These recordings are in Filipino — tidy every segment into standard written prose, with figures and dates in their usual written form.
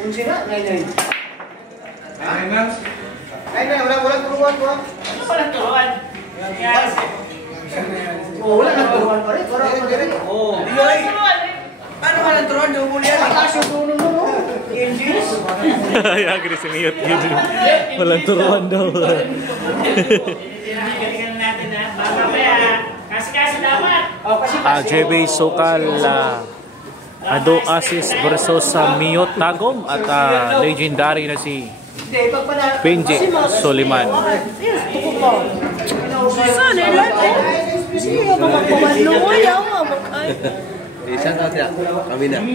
Kunsi na, 9-9. Walang turuan. Walang turuan. Wala nang turuan pa rin. Ano walang turuan? Double yan. Mataas yung turuan mo. Engines. Ay, agree si Miyot yun. Walang turuan daw. Galingan natin ha. Baka kaya. Kasi dapat. JB Sokal. Ado Asis versus Miyot Tagom at legendary na si Benji Soliman.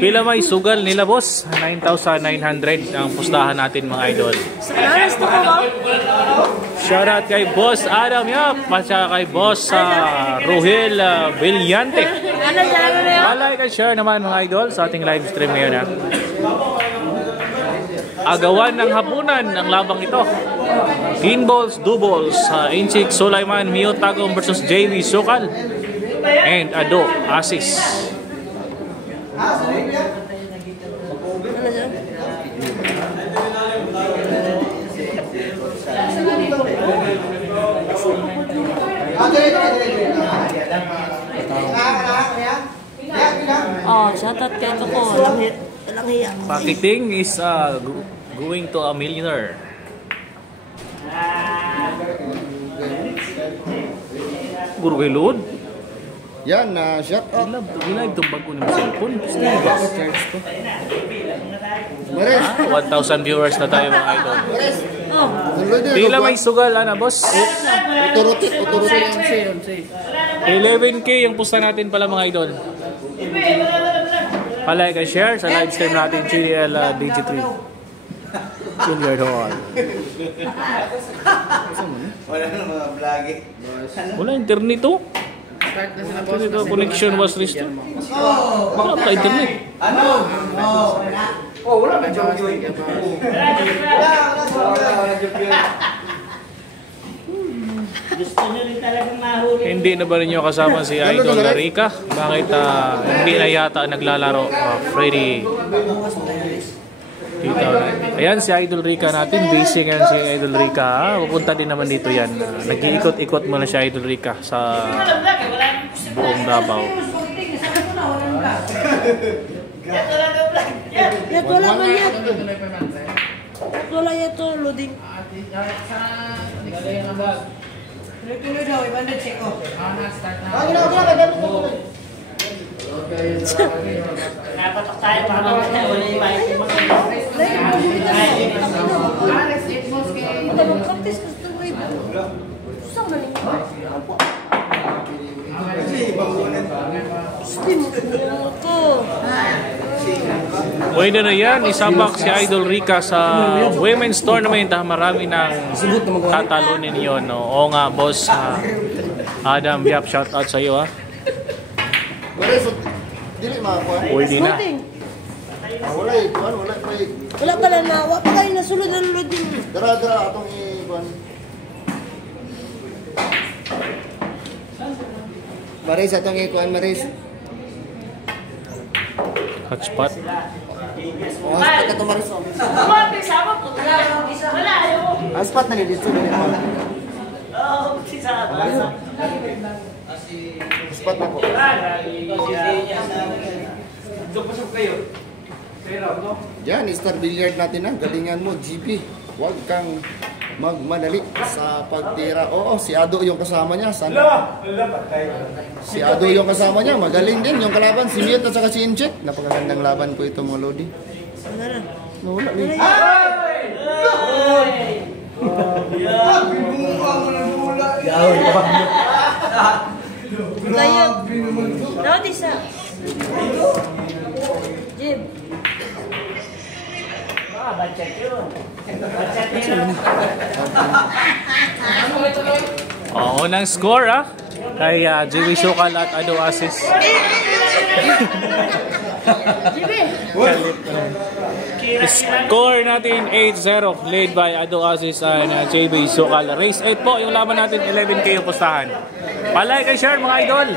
Pila may sugal nila boss? 9,900 ang pustahan natin mga idol. Shoutout kay Boss Adam Yap at kay Boss Rohel Villante. Like and share naman mga idol sa ating live stream ngayon ha. Agawan ng hapunan ang labang ito. Kinballs, doubles, Inchik Sulaiman, Miyot Tagom versus JB Sokal and Ado Asis. Shoutout kay Toko. Walang hiya. Pakiting is going to a millionaire. Guru kay Lord. Yan, shut up. Gila itong bago ng cellphone. Gusto nyo ba? 1,000 viewers na tayo mga idol. Pila may sugal, boss? Uturuti. 11K yung pusta natin pala mga idol. Palike and share sa live stream natin GDL DG3 Junior Hall. Wala na mga vloggy. Wala internet to. Connection was restored. Wala pa internet. Wala pa joke. Gusto nyo rin talagang mahuli. Hindi na ba rinyo kasama si Idol Rica? Bakit hindi na yata naglalaro Freddy? Ayan si Idol Rica natin. Busy ngayon si Idol Rica. Pupunta din naman dito yan. Nag-iikot-ikot muna si Idol Rica sa buong Davao. Yato lang yan. Yato lang yato. Loading. Tuloy daw, ibanda check ko. Napatak tayo para wala yung bahay. Mag-practice gusto mo iba. Susang na rin. Pwede na yan, isabak si Idol Rica sa women's tournament. Marami nang tatalunin yun. No? Oo nga, boss. Adam Biap, shout out sa iyo. Pwede na. Wala pala na. Wala pa kayo nasulod na lulod din. Dara, atong i-kuhan. Maris, atong i-kuhan, Maris. Hotspot. Hotspot na ito, Maris. Hotspot na ni dito. Hotspot na po. Yan, star billiard natin na. Galingan mo, GP. Huwag kang magmadali sa pagtira. Oo, si Ado yung kasama niya. Sana. Si Ado yung kasama niya. Magaling din yung kalaban. Si Miyot at saka si Inchik. Napakagandang laban po ito mga Lodi. Nawala. Kaya. Notice na. Jim. Banchat yun. Unang score kay JB Sokal at Ado Asis. Score natin 8-0 led by Ado Asis and JB Sokal. Race 8 po yung laban natin, 11K yung pustahan. Palike and share mga idol.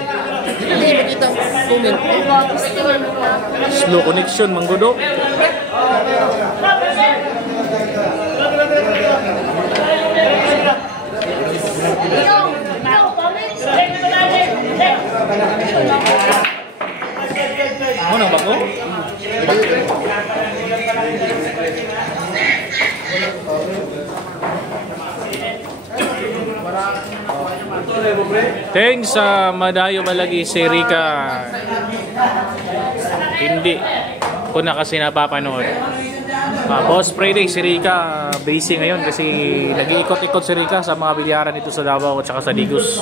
Hindi makita ang comment. Slow connection manggodo. Ano ba ko? Thanks sa madayo malagi si Rika. Hindi ko na kasi napapanood. Boss Friday, si Rika busy ngayon kasi nag-iikot-ikot si Rika sa mga bilyaran dito sa Davao at saka sa Digos.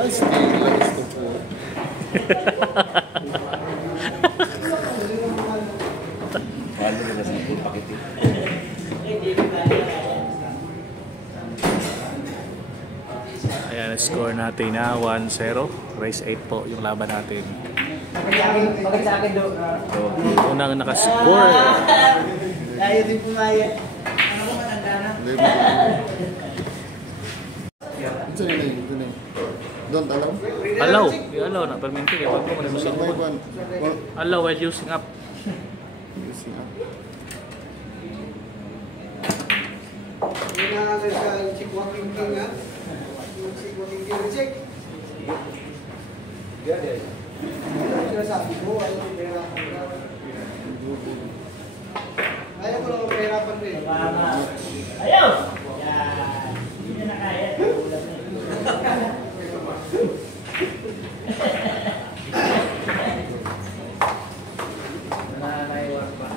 Ay, still lang gusto po. Ayan, score natin na 1-0. Race 8 po yung laban natin. Bakit sa akin do? Unang nakascore. Tayo din pumaya. Ano ko matanda na? Ito na yun, ito na yun. Don't allow? Allow. I-allow na. Permente. Huwag mo na Sa may one. allow while using up. Using up. Ayaw ko lang pahirapan rin. Ayaw! Yan. Hindi na kaya. Nananaiwan pa.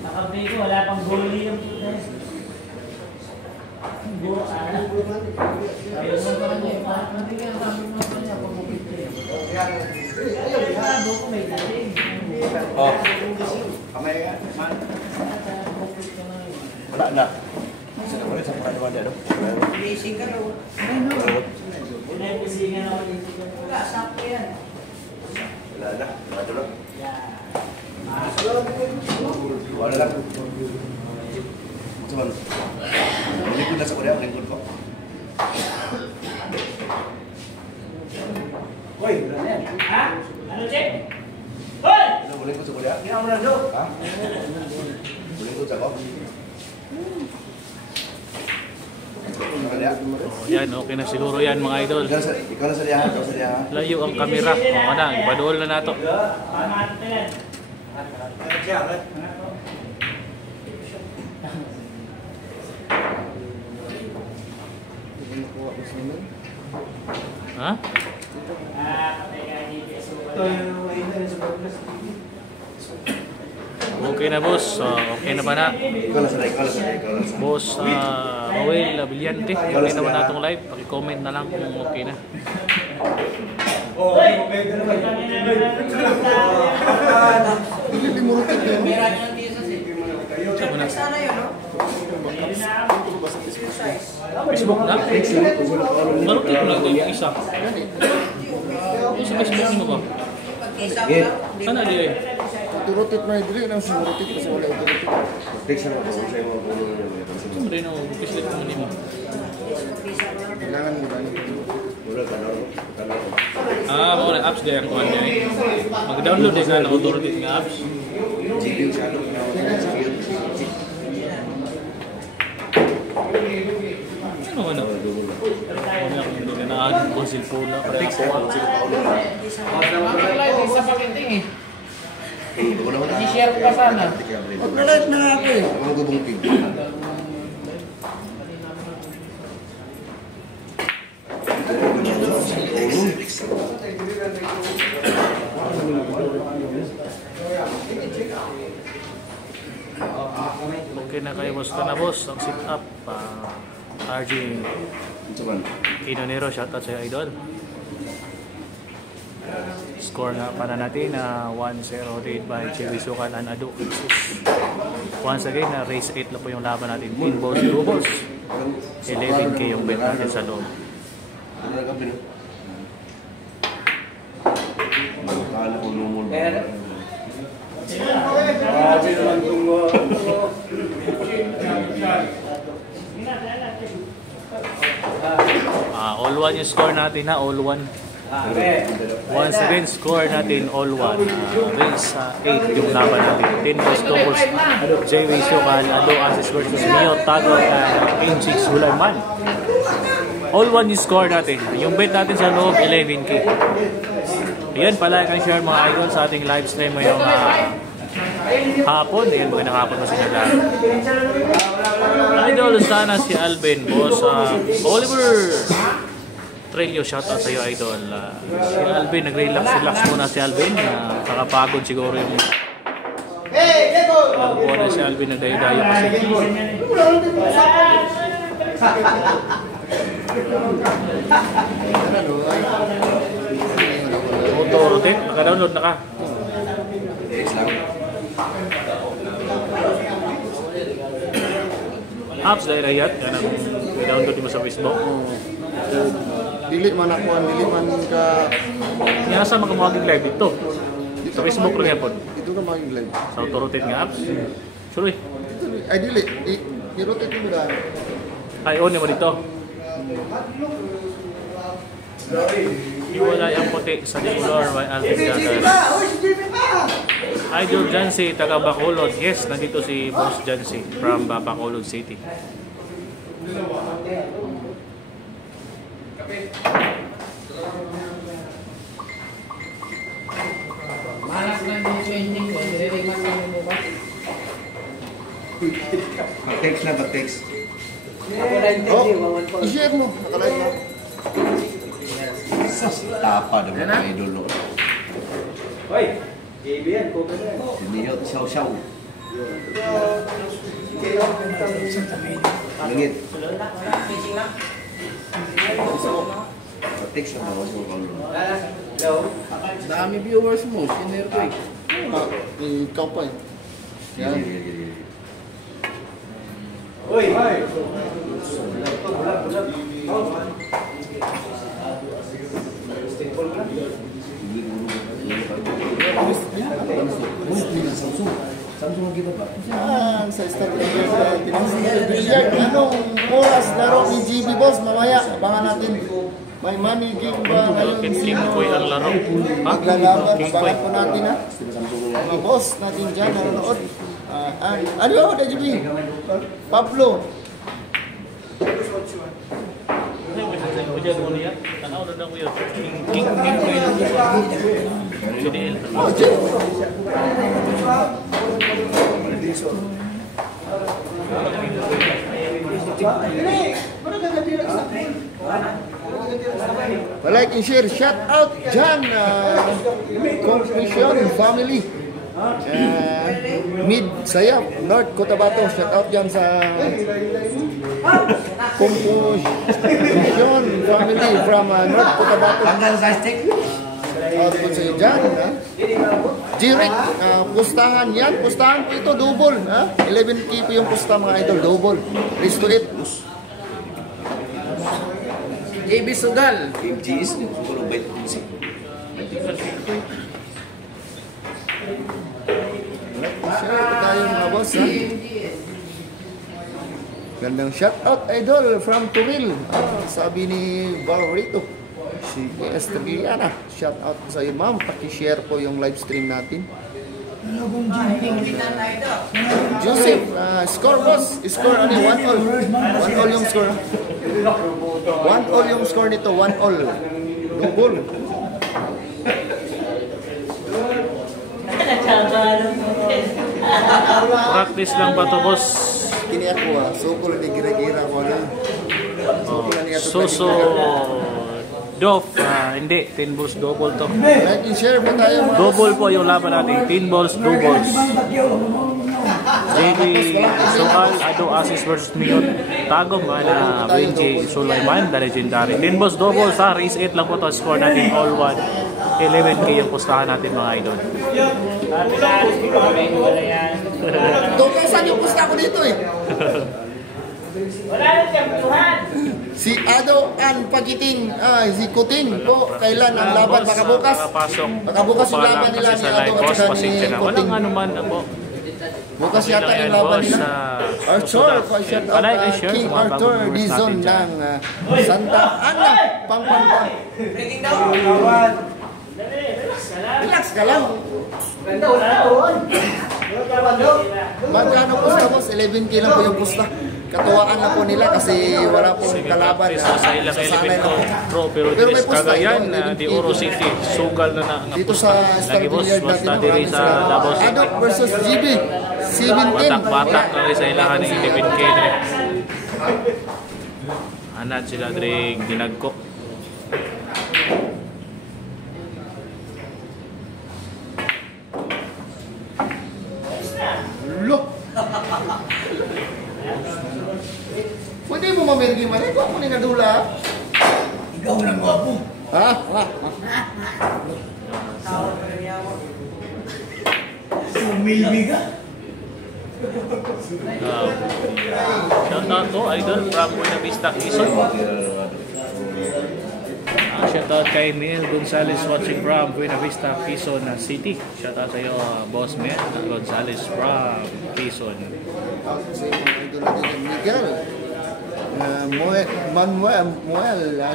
Nakabay ko, wala pang goalie yung puta. Goal, ano? Ayaw mo pa rin eh. Matigyan ang sabi mo pa niya pag mapit eh. Ayaw, sabi ko may dating. Oh. Kamay ka, man. Wala na. Sino mo rin sa mga naman dito? Racing ka raw. Una yung busingan ako dito. Wala, sakto yan. Wala na. Wala na lang. Yan. Wala lang. Cuman, lingkod na sa Korea, lingkod ko. Hoy, wala yan. Ha? Ano, Che? Hoy! Ano, lingkod sa Korea? Ginawa mo na do. Ha? Lingkod sa ko? Korea? Oh, yan, okay na siguro yan mga idol. Ikaw na sa liyahan, ikaw sa liyahan. Layo ang kamera. O na, ipadool na nato. Pangat na yan. Ha? Patay ka GPS. Okay na boss. Okay na ba na? Ikaw na sa liyahan, ikaw na sa liyahan, ikaw na sa Boss Mawel Villante. Okay naman natong live. Paki-comment na lang kung okay na. Hindi mo rupit yun. Meron nyo ng Jesus eh. Sana yun, no? Facebook na? Marupit mo lang yung isa. Sa Facebook mo ba? Pag-isa mo lang. Sana di eh. Rotate na hindi na siya rotate kasi wala yung rotate. Fix na ako, sa iyo, Saan mo rin ako? Pislit mo nimo. Kailangan mo ganit. wala ka na, Mga apps gaya ko niya eh. Mag-download din nga na-authority nga apps. Chicken siya, ano? Ano ano? Ano ako hindi na naan ko cellphone na. Kaya ako Sa pakiting eh. Wala wala. I-share ko pa sana. Mag-live na nga ako eh. Ang gubong pig. okay na kayo boss ka na boss. Ang sit up. RJ Ito man. Inonero, shoutout sa idol. Score nga para natin 1-0 lead by JV Sukal and Ado. Once again, race 8 lang po yung laban natin. 10 balls, 2 balls. 11K yung bet natin sa loob. Ano na kami, no? Kala ko lumul. All 1 yung score natin na, all 1. Once again, score natin all 1. Race 8 yung laban natin. 10 balls, 2 balls. JV Sukal, Ado Asis versus Mio Tago and NG Sulaiman. All 1 yung score natin. Yung bet natin sa loob, 11K. Ayan, pala kan share mga idol sa ating live stream ngayong hapon. Ayan, magandang hapon mo sa nila. Idol, sana si Alvin, boss. Oliver Trelio, shoutout sa iyo, idol. Si Alvin, nag-relax muna si Alvin. Nakapagod siguro yung buwan na si Alvin, nagdayo-dayo kasi. Auto-rotate, naka-download na ka. Apps dahil ayat, yan ang download mo sa Facebook. Dili man ako, dili man ka... Nasa makamaging live dito. Sa Facebook rin yan po. Ito ka maging live. Sa auto-rotate nga apps. Sorry. Ay, dili. I-rotate mo na. Ay, on mo dito. Iwalay ang puti sa Dicolor by Alvin Gatas. Idol Jancy, taga Bacolod. Yes, nandito si Boss Jancy from Bacolod City. Malas lang din yung ending ko. Nire-remat kami mo ba? Pag-text na, pag-text. Ako na Oh, i-share mo. Nakalive mo. Tapa na mga idol, no? Hoy! JB yan, cover na yan. Siniyot, siyaw-siyaw. Langit. Fishing lang. Pag-text na ba? Hello? Dami viewers mo, sinare ko eh. Ikaw pa eh. Yan. Hoy! Samsung ang kita ba? Yan, sa Star Billiard. Anong oras laro ni GB Boss? Mamaya, abangan natin. May money game ba ngayon? King Koy ang laro. Ha? Maglalaban, King Koy. abangan po natin ha. Mga boss natin dyan, nanonood. Ano ako na GB? Pablo. Tanaw na ko yun. King Koy. Like and share, shout out dyan, Completion Family. Mid Sayap, North Cotabato, shout out dyan sa Completion Family from North Cotabato. Out po sa iyo dyan. Jirik, pustahan yan. Pustahan po ito, double. 11K po yung pusta mga idol, double. Race to it. JB Sugal. Team G's, siguro bait din si. Share po tayo mga boss ha. Gandang shout out idol from Turil. Sabi ni Barbarito. Si Estrellana. Shout out po sa iyo ma'am. Paki-share po yung live stream natin. Joseph, score boss. Score ano, 1-all. 1-all yung score. 1-all yung score nito. 1-all. Double. Practice lang ba to, boss? Kini ako sukol ni gira-gira ko na. Suso Dof, hindi, 10 balls double to. Like and share po tayo mga Double po yung laban natin, 10 balls, 2 balls. JD Sukal, Ado Asis versus Mio Tago, na BJ Sulaiman, the legendary. 10 balls double sa race 8 lang po to, score natin all 1. 11K yung pustahan natin mga idol. 2,000 yung pusta ko dito eh. Si Ado An Pagiting, si Kuting po, kailan ang laban? Baka bukas. Baka bukas yung laban nila ni Ado at saka ni Kuting. Walang anuman po. Bukas yata yung laban nila. Arthur, pa-shout out King Arthur Dizon ng Santa Ana, Pampanga. Relax ka lang. Magkano pusta boss? 11K lang po yung pusta. Katuwaan lang po nila kasi wala pong kalaban. Sa ilang element ko, pero may pusta Cagayan, ito, di Oro City, sugal na nga dito sa Star Billiard natin, diri sa Davao City. Adok versus GB 17. Batak-batak na rin sa ilahan ng 11K dire. Anad sila dire ginagko. Look. Pwede mo mamergi man. Ikaw ako ni nadula. Ikaw na mo ako. Ha? Umilbi ka. Shout out to Idol from Buena Vista, Quezon. Shout out kay Mel Gonzales watching from Buena Vista, Quezon City. Shout out sa iyo, Boss Mel Gonzales from Quezon. Sa mga idol natin Miguel. Manuel,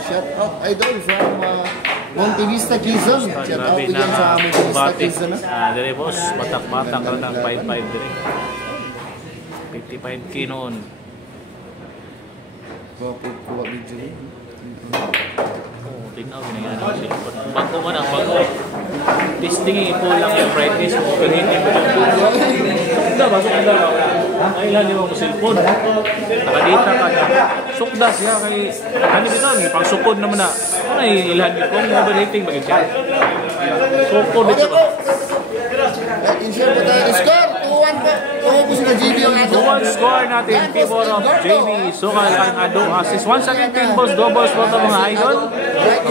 shout out idol from Monte Vista, Quezon. Shout out ko dyan sa Monte Vista, Quezon. Dire boss, batak-batak ka ng 5-5 dire. 55K noon. Kuha video. Tinaw, ginagawa ng cellphone. Bago man ang bago. Testing po lang yung brightness mo. Ganyan mo lang. Hindi, basok ang dalaw. Ay, ilan yung cellphone. Nakadita ka na. Sukda siya kay... Ano dito? Pagsukod naman na. Ano ay ilan yung kung overrating bagay siya. Sukod dito ba? In-share po tayo. Score! 2-1 po. Tuho po sila GB ang ato. 2-1 score natin. Favor of JB. Sukal ang Ado Assist. Once again, 10 balls, doubles po ito mga idol.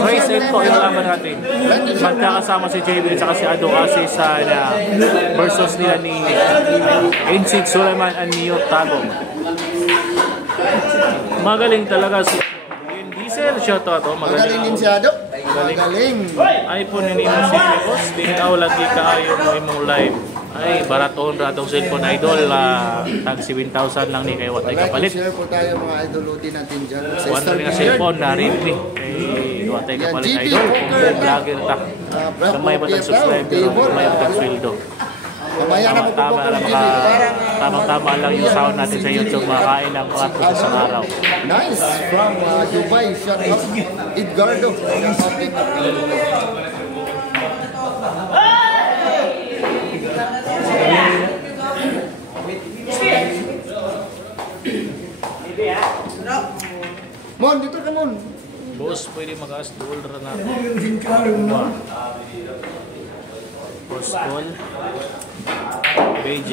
Race it po yung laban natin. Magkakasama si JB at saka si Ado Assist sa versus nila ni Insid Suleiman and Neo Tagong. Magaling talaga si Diesel. Shout out. Magaling din si Ado. Magaling. iPhone ni Nino Silvipos. Dinaw lagi kaayo mo imong live. Ay, baraton ratong cellphone idol. Tag 7,000 lang ni kay Watay kapalit. Share po tayo mga idol utin natin dyan. Sa One Star ring Billiard. cellphone na rin ni kay Watay kapalit idol. Kung vlogger ta. Kamay ba tag-subscribe pero kamay ba tag-sweldo. Mamaya na Tama lang tamang-tama lang yung sound natin sa YouTube. Makain lang 4 sa isang araw. Nice from Dubai. Shout out Edgardo. Mon, dito ka Mon. Boss, pwede mag-ask dual ra na. Boss call. BJ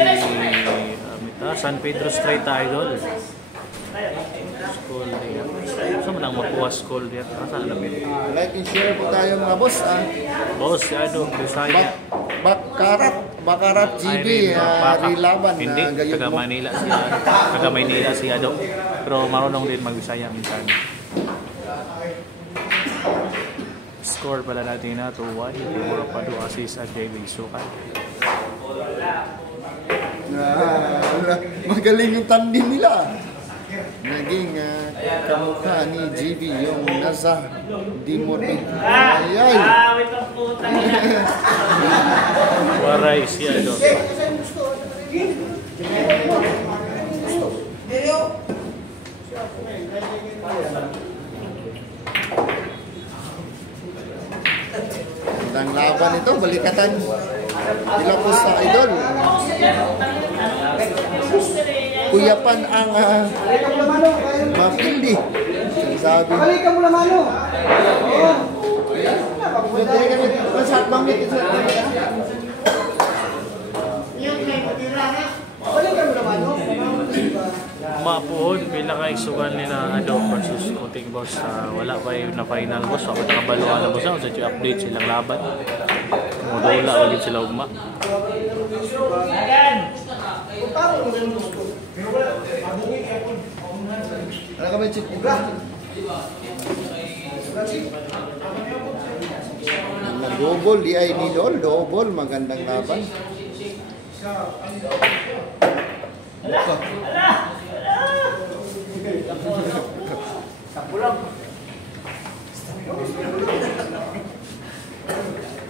San Pedro Street idol. School diyan. Saan man ang makuha school diyan? Saan namin? Like and share po tayo mga boss. Boss, si Ado, Bisaya. Bakarat GB, rilaban Hindi, na gayon taga mo. Manila siya. Taga Manila si Ado. Pero marunong din mag-Bisaya minsan. Score pala natin na 2-1. Puro pa do assist at JB Sukal. Magaling yung tandem nila. Naging kamukha ni GB yung nasa Dimorbe. Ayay! Waray si Ado. Ang laban ito, balikatan. Dilapos sa idol. Kuyapan ang mapildi. Sabi. Balikan mo na mano. Masat bangit ito. Balikan mo na mano. Mapuhon, pila ka isugan nila Ado versus Kuting boss. Wala pa yung na final boss. Ako nakabaluan na boss. Sa yung update silang laban. Mudula ulit sila ugma. Ano ka ba yung chip? Double, di ay nidol. Double, magandang laban.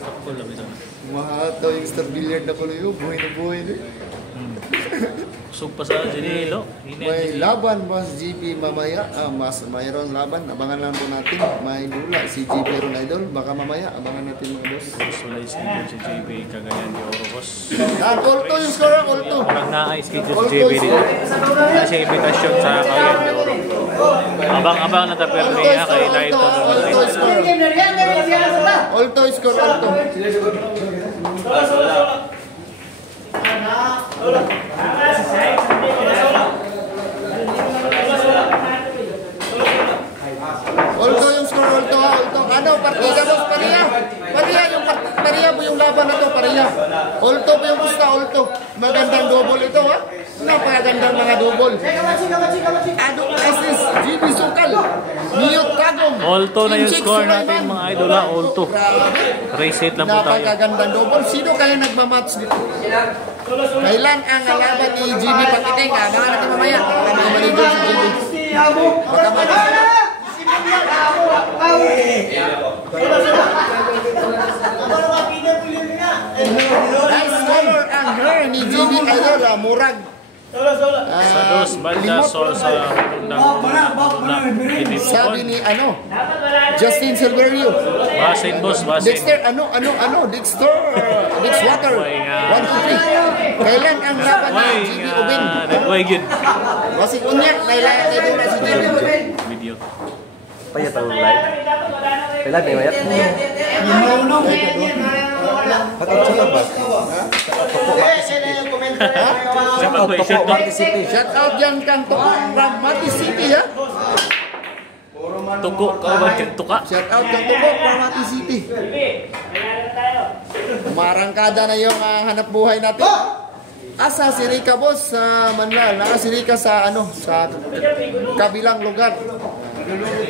Sakto lang ito. Mahat daw yung Star Billiard na kulo yun. Buhay na buhay na. Sug pa sa Ginilo. May laban boss GP mamaya. Mas mayroon laban. Abangan lang po natin. May dula si GP Ron Idol. Baka mamaya abangan natin mga boss. Sulay schedule si JB Cagayan de Oro boss. Ulto yung score. Ulto. Walang naay schedule si JB dito. Kasi invitasyon sa Cagayan de Oro. Abang-abang na tapir niya kay live to. Ulto score. Ulto. Ulto yung score, ulto. Ano, partida boss, pariya. Pariya po yung laban na to, pariya. Ulto po yung gusto, ulto. Magandang double ito, ha? Napakagandang mga double. Ado Isis, GB Sukal, Niyot Kagong. Ulto na yung score natin mga idol ha, ulto. Race hit lang po tayo. Napakagandang double. Sino kaya nagmamatch dito? Kailan ang laban ni GB Pakiting? Abangan natin mamaya. Ang mga manager si GB. Baka nice color ang hair ni GB Idol. Murag. Sa dos banda sol sa Sabi ni Justin Silverio. Basin boss, basin. Dexter, Dexwater. 1, 2, 3. Kailan ang laban ni GB Ubin? Nagway yun. Masing unyak, kailangan tayo doon si GB. Video. Payat ang live. Kailan may mayat? Patay ba? Shout out yan kang Tukong Ramati City, ha? Tuko, kau ba tuka? Shout out kang Tukong Ramati City. Marangkada na yung hanap buhay natin. Asa si Rika boss sa Manlal. Naka si Rika sa sa kabilang lugar.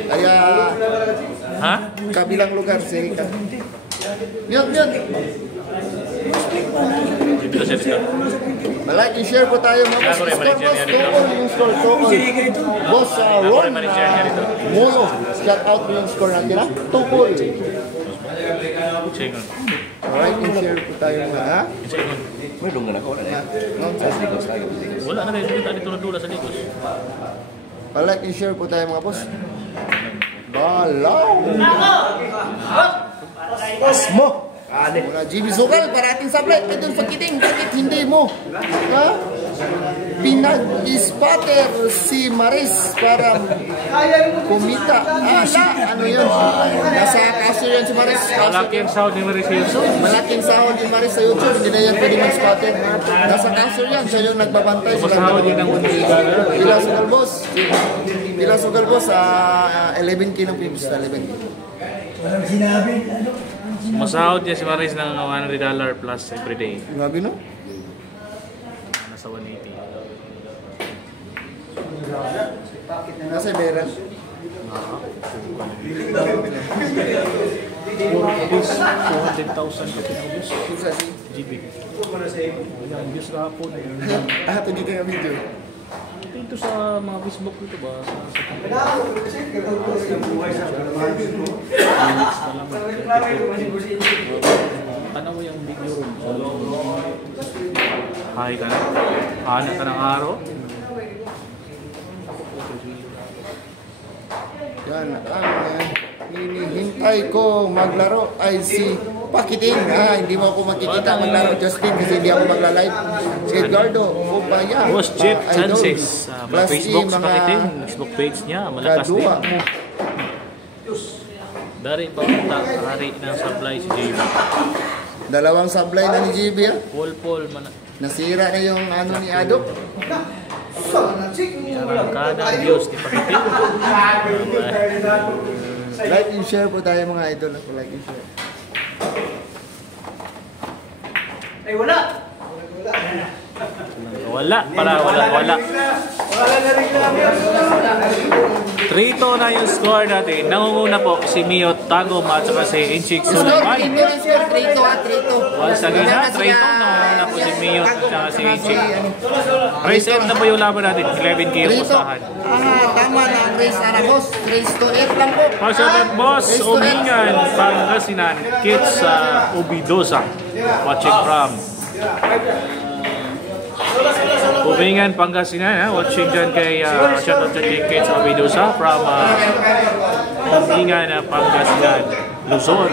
Kaya kabilang lugar si Rika. Yun. Dito siya dito. Malaki share po tayo mga boss. Boss Ron Molo. Shout out po yung score natin, ha? Tukol. Chingon. Alright, share po tayo mga, ha? Chingon. May lungan ako na yan. Wala na rin dito dito dula sa Ligos. Like and share po tayo mga boss. Balaw! Boss mo! Mula GB Sukal, para ating sablay. Idol Pakiting, bakit hindi mo? Ha? Pinag-spatter si Maris para kumita. Ano yun? Nasa kaso yan si Maris. Malaki ang sound ni Maris Hilson. Malaking sahod ni Maris sa YouTube. Hindi na yan pwede mag-spatter. Nasa kaso yan. Siya yung nagbabantay. Masahod din ang Pila Sugal boss. Pila Sugal boss. 11K ng pips. 11K. Masahod niya si Maris ng $100 plus every day. Grabe no? Nasa 180. Nasa Beran. 200,000 ka pinabos. GB. Yung views kahapon. Ito dito yung video. Dito sa mga Facebook dito ba? Ano mo yung video room? Hi ka na? Hanap ka ng araw? Yan ang hinihintay ko maglaro ay si Pakiting. Hindi mo ako makikita maglaro, Justin, kasi hindi ako magla-live. Si Edgardo Upaya. Boss Jeff Chances. Plus Facebook mga sa Pakiting. Facebook page niya. Malakas din. kadua. Dari pa hari ng supply si JB. Dalawang sablay na ni GB. Paul man. Nasira na yung ni Ado. Arangkada ang views ni Pakitin. Like and share po tayo mga idol. Like and share. Ay, wala. Wala, wala. 3-2 na yung score natin. Nangunguna po si Mio Tagum at saka si Inchik Sulaiman. Once again na, 3-2. Nangunguna po si Mio at saka si Inchik. Race 8 na po yung laban natin. 11K yung pustahan. Tama na ang race na boss. Race to 8 lang po. Pagsagot boss, Umingan, Pangasinan, Kids sa Ubidosa. Watching from Umingan, Pangasinan, watching dyan kay shoutout dyan kay Kids Obidosa from Umingan, Pangasinan, Luzon.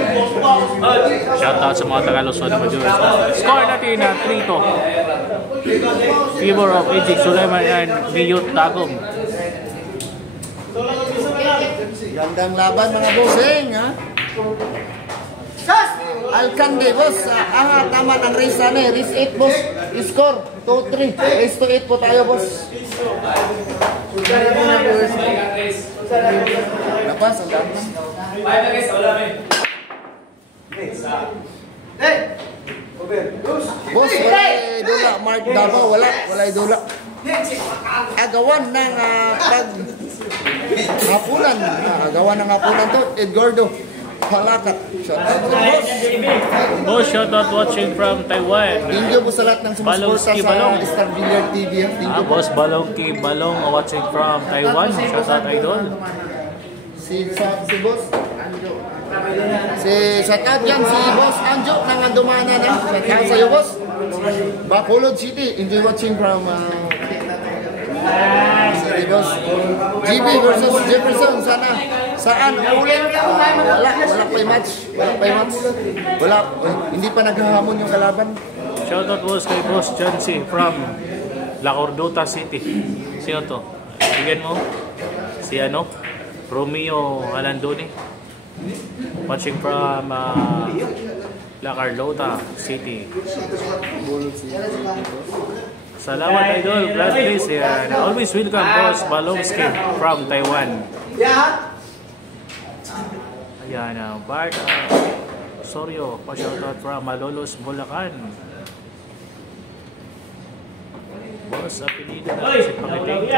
Shoutout sa mga taga Luzon na viewers natin. Score natin na 3-2. Favor of Inchik Sulaiman and Mio Tagum. Gandang laban mga bossing, ha? Alcande, boss. Tama ng race na eh. Race 8, boss. Score, 2-3. Race to 8 po tayo, boss. Lapas, ang dami. Boss, wala idula. Mark Davao, wala idula. Agawan ng hapunan. Agawan ng hapunan to. Edgardo Palakat. Shoutout sa boss. Boss, shoutout watching from Taiwan. Thank you po sa lahat ng sumusuporta sa Star Billiard TV. Thank you po. Boss Balongki Balong watching from Taiwan. Shoutout idol. Si boss Anjo. Shoutout yan si boss Anjo nang andumana na. Shoutout sa iyo, boss. Bacolod City. Enjoy watching from City, boss. GB versus Jefferson. Saan ulit? Wala pa yung match. Hindi pa naghahamon yung kalaban. Shoutout boss kay Boss Jancy from La Cordota City. Sino to? Bigyan mo? Si Romeo Alandoni. Watching from La Carlota City. Salamat idol. God bless. And always welcome Boss Balowski from Taiwan. Ayan, Bart Soryo, pa-shoutout from Malolos, Bulacan. Boss, apelido na si Pangiting.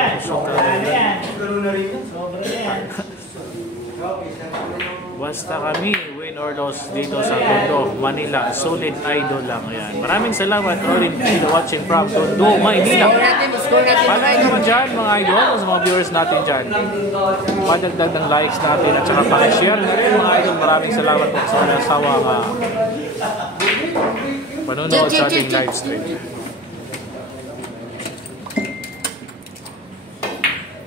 Basta kami, win or loss dito sa Tondo, Manila. Solid idol lang. Ayan. Maraming salamat all in watching from Tondo, Manila. Palike naman dyan mga idol, sa mga viewers natin dyan. Padagdag ng likes natin at saka pakishare na rin mga idol. Maraming salamat po sa walang sawa ka panonood sa ating live stream.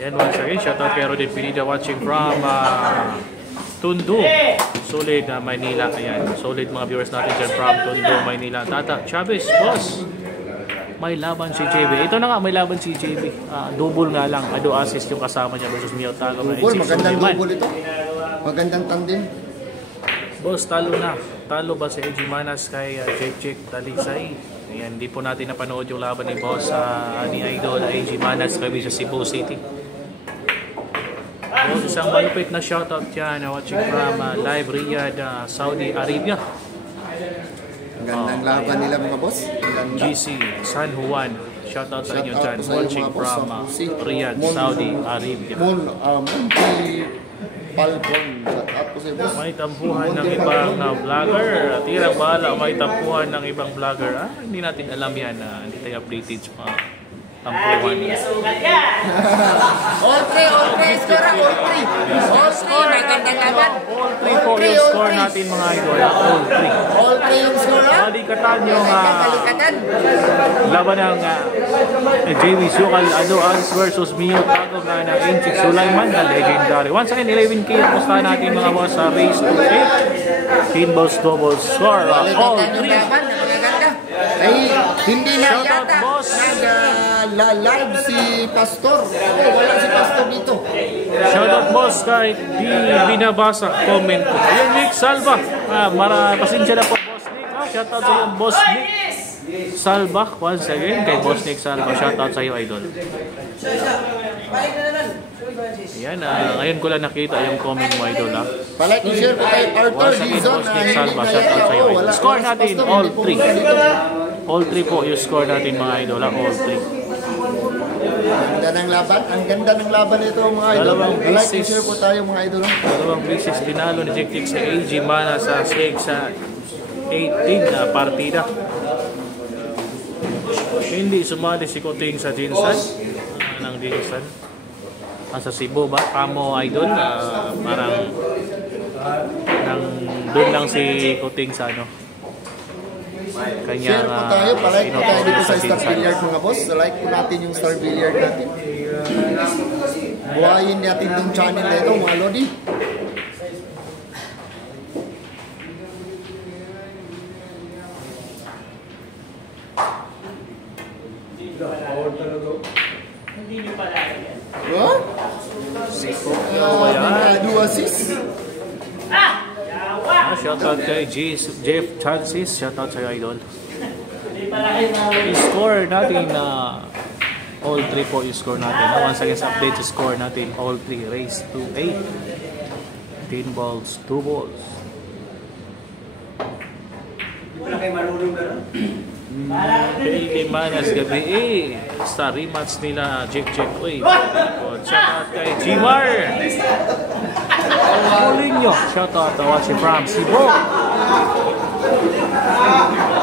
Yan, once again, shoutout kay Rodin Pinida watching from Tondo, solid Maynila. Ayan, solid mga viewers natin dyan from Tondo, Maynila. Tata Chavez, boss, may laban si JB. Ito na nga, may laban si JB. Double nga lang, ado assist yung kasama niya versus Mio Tagum. Magandang double ito. Magandang tandem. Boss, talo na. Talo ba si AJ Manas kay Jek Talisay? Ayan, hindi po natin napanood yung laban ni Boss ni Idol AJ Manas kay sa Cebu City. Boss, isang malupit na shoutout dyan watching from live Riyadh, Saudi Arabia. Gandang laban nila mga boss. GC San Juan, shoutout sa inyo dyan watching from Riyadh, Saudi Arabia. Palpon, shoutout po sa boss. May tampuhan ng ibang vlogger. Tirang bahala, may tampuhan ng ibang vlogger. Hindi natin alam yan. Hindi tayo updated sa mga tampuhan. All three, score, all three. May gandang laban. All 3 po yung score natin mga idol. All three yung score. Balikatan yung laban ng JV Sukal Adoans versus Mio Tagum na Inchik Sulaiman na legendary. Once again, 11K ang pustahan natin mga boss sa race to 8. Team Boss Double score. All 3. Ay, hindi na yata nag-live si Pastor. Wala si Pastor dito. Shoutout boss kahit di binabasa comment ko. Ayun Nick Salva. Pasensya na po boss Nick. Shoutout sa iyo boss Nick. Salva once again kay Boss Nick Salva. Shoutout sa iyo, idol. Balik na naman. Ayan, ngayon ko lang nakita yung comment mo, idol. Palike and share po kay Arthur Once again, Dizon. Boss Nick Salva. Shoutout sa iyo, idol. Score natin, all 3. All 3 po yung score natin, mga idol. All 3. Ang ganda ng laban. Ang ganda ng laban nito, mga idol. Dalawang Palike and beses. share po tayo, mga idol. Dalawang beses tinalo ni Jack Tick sa AG Mana sa SEG sa 18 na partida. Hindi sumali si Kuting sa Jinsan. Ng Jinsan. Sa Cebu ba? Kamo, idol. Parang doon lang si Kuting sa ano. Kanya Share po tayo. Palike po tayo dito sa Star Jinsan. Billiard, mga boss. Like po natin yung Star Billiard natin. Buhayin natin yung channel na ito, mga lodi. Huh? Do assist. Shoutout kay Jeff Chances. Shoutout sa iyo, idol. I-score natin na all 3 po i-score natin. Once again, sa update sa score natin, all 3 race to 8. 10 balls, 2 balls. Wala kayo marunong gano'n. Kay Manas gabi sa rematch nila Jack Uy. Shoutout kay Jimar. Paulinho. Shoutout to si Bram Sibo.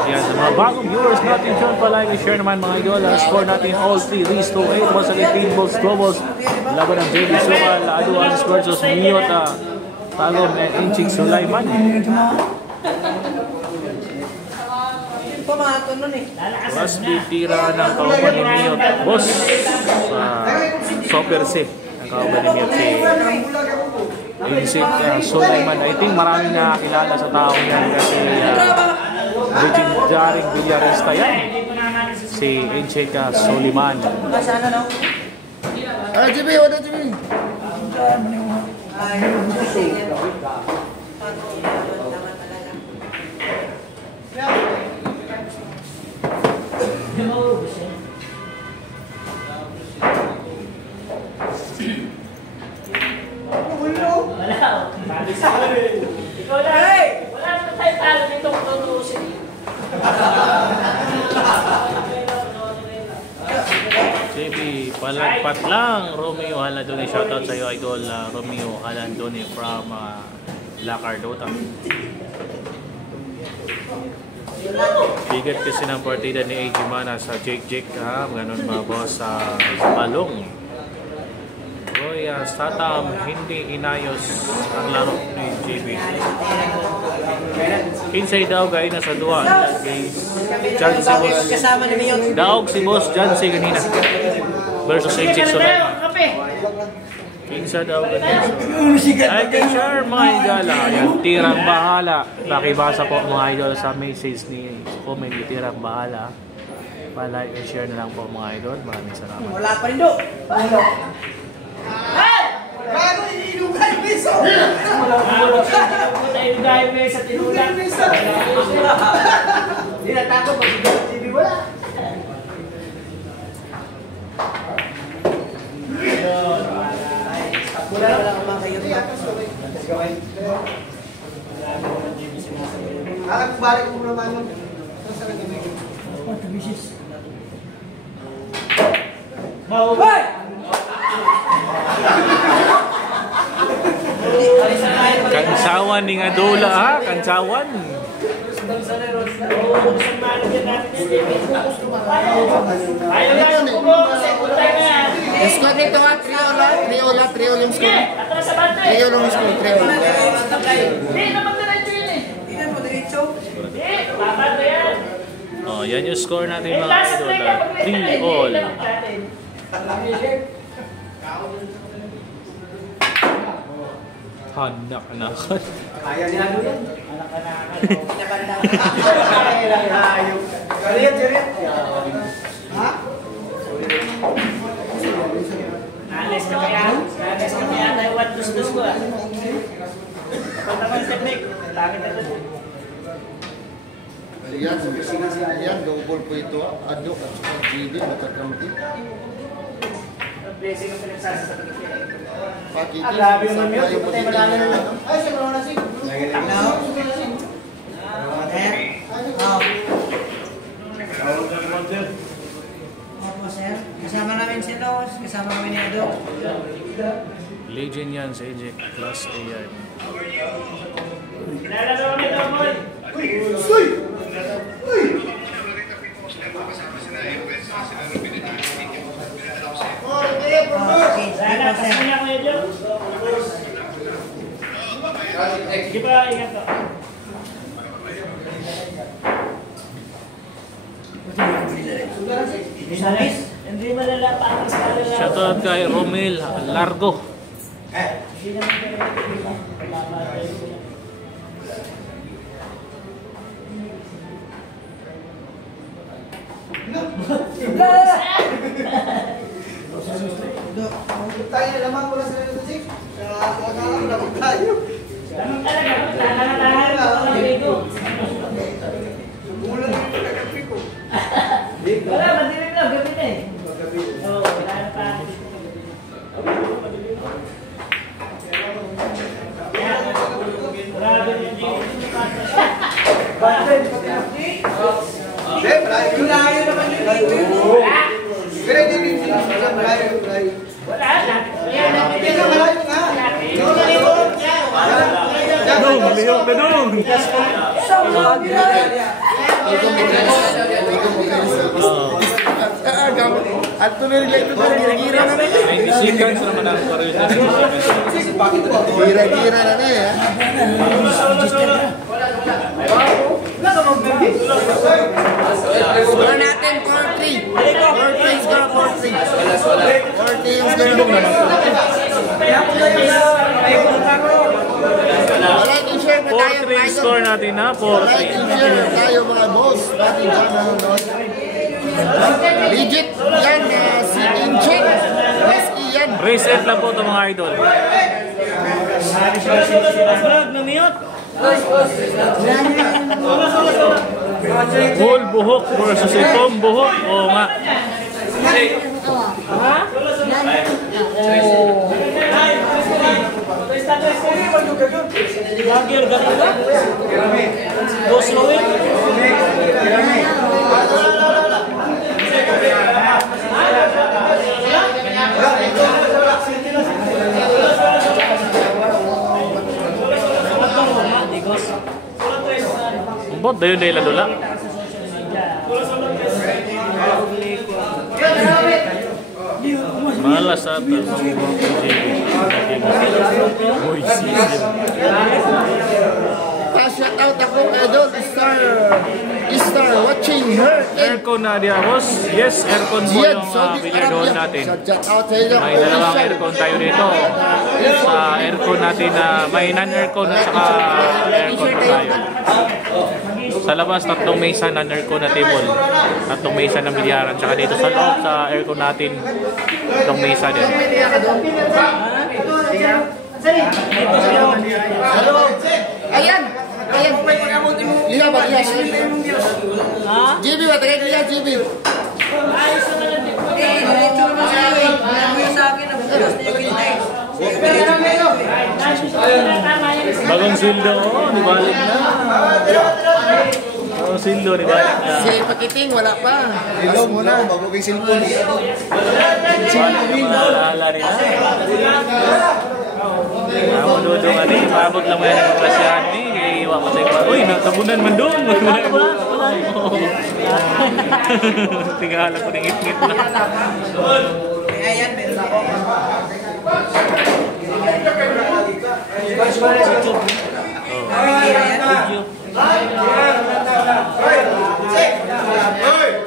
Yan, sa mga bagong viewers natin dyan, palagi share naman mga idol. Score natin all 3 race to 8. Once again, 10 balls, 2 balls. Laban ng JB Sumal, Aduans versus Miyot Talon and Inchik Sulaiman. Pumato nun eh. Mas bitira ng kauban ni Miyot. Boss sa Super C. Ang kauban ni Miyot si Inchik Sulaiman. I think maraming nakakilala sa taong yan kasi legendaring bilyarista yan. Si Inchik Sulaiman. Sana no? GB, what GB? Ay, sige. Ikaw lang. Wala naman tayo talo dito kung tutusin. JB, palagpat lang. Romeo Halandone, shoutout sa iyo, idol. Romeo Halandone from La Cardota. Bigat kasi ng partida ni AG Mana sa Jake ha. Ganun ba boss sa Balong. Roy Satam, hindi inayos ang laro ni JB. Inside daw gaya na sa duwa. Diyan si boss. Kasama ni Miyot. Daog si boss Jansi kanina. Versus AG Sulaiman. Kape. Kinsa daw ganyan. Ay, kay Sir, mga idol. Yung tirang bahala. Nakibasa po mga idol sa message ni comment yung tirang bahala. Pa-like and share na lang po mga idol. Maraming salamat. Wala pa rin do. Ano? Bago iniinugan piso. Tayo dahil may sa tinulan. Hindi natakot pag TV wala. Wala akong mga kayo. Balik ko muna tayo. Hoy! Kansawan ni nga dola ha. Kansawan. Ayaw lang kumo kasi puntay na yan. Score nito ha, trio yung score. Atras sa bante. Trio yung score, trio. Hindi naman diretso yun eh. Tingnan mo, diretso. Hindi, babado yan. Oh, yan yung score natin Eh, mga last idol. play kapag 3 all. Hanak-anakan. Kaya niya ano yan? Pinabanda. Galit. Ha? Nalis kami yan. Nalis kami yan. Tayo what dus ko ah. Kapag naman technique, langit na doon. Ayan, double po ito. Ado at saka GB, nakakamti. Blessing ang pinagsasa sa pagkikita. Pakiti. Grabe naman yun. Hindi tayo madami na. Ay, sa mga nasig. Opo, sir. Kasama namin si Los, kasama namin ni Ado. Legend yan sa EJ. Class A yan. Nalaro kami daw, boy. Okay, Sana, sige po, sir. kasama niya, Kuya Joe. Sige pa, ingat ka. Hindi malala pa ang skala lang. Shoutout kay Romel Largo. Hindi naman kayo. Tayo lamang ko lang sa nasig. Akala ko lamang tayo. Lamang talaga. Tahan-tahan ko ang ligo. Umulan din yung nagkapi ko. Wala, madilim lang. Gabi na eh. Oo, wala na pa. Grabe yung Malayo naman yun. Pero hindi din sila malayo. wala na. Hindi ka malayo nga. Liyok na dong! At ito nilagay ko sa gira-gira na na eh. 90 seconds naman ang pareho na rin. Gira-gira na na eh. Score natin, 4-3. 4-3, score 4-3. 4-3 yung score. Like and share na tayo, 4-3 score natin na. Like and share na tayo mga boss. Bakit dyan nanonood? Legit yan, si Incheck. Risky yan. Reset lang po ito mga idol. Whole buhok versus itong buhok. Oo nga. Bot, dayon dahil lalo lang. Malas ata. Uy, Pa-shout out ako kay Don Star watching her. aircon na dia, boss. Yes, aircon po Ziad, yung Saudi billiard hall Arabia. natin. Shout out sa inyo. May dalawang aircon tayo dito. Sa aircon natin na may non-aircon at saka aircon tayo. Sa labas, tatlong mesa non-aircon na table. Tatlong mesa ng bilyaran. Tsaka dito sa loob, sa aircon natin, tatlong mesa din. Ayan. Ayan. Liha ba? Liha. GB ba? Tagay ko yan, GB. Diretso naman sa iyo eh. Alam mo yung sa akin, nabukas na yung hintay. Bagong sildo, di balik na. Bagong sildo, di balik na. Si Pakiting, wala pa. Hello muna. Bago kay cellphone. Naalala rin na. Ako dudong ano eh, paabot lang yan ang klasyahan eh. Kaya iwa ko sa'yo. Uy, natabunan man doon. Tingala ko ng ngit-ngit na. Ayan, meron ako.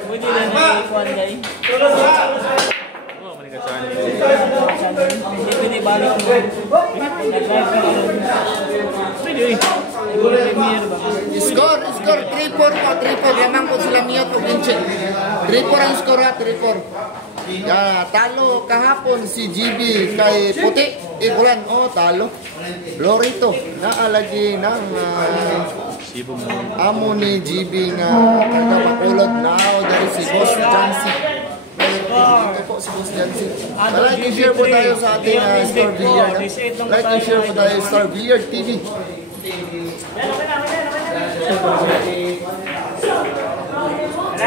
Pwede na nag-ikuan guys. Oh, manikasan. Pwede balik mo. Nag-live ka lang. Pwede eh. Premier ba? Score 3-4 po, 3-4. Lamang po sila Miyot o Incheck. 3-4 ang score ha, 3-4. Talo kahapon si GB kay Puti. Bulan, talo. Lorito, naalagi ng amo ni GB nga nagpapakulod now dahil si Boss Jancy. Ito po si Boss Jancy. Like and share po tayo sa ating Star Billiard. Like and share po tayo sa Star Billiard TV.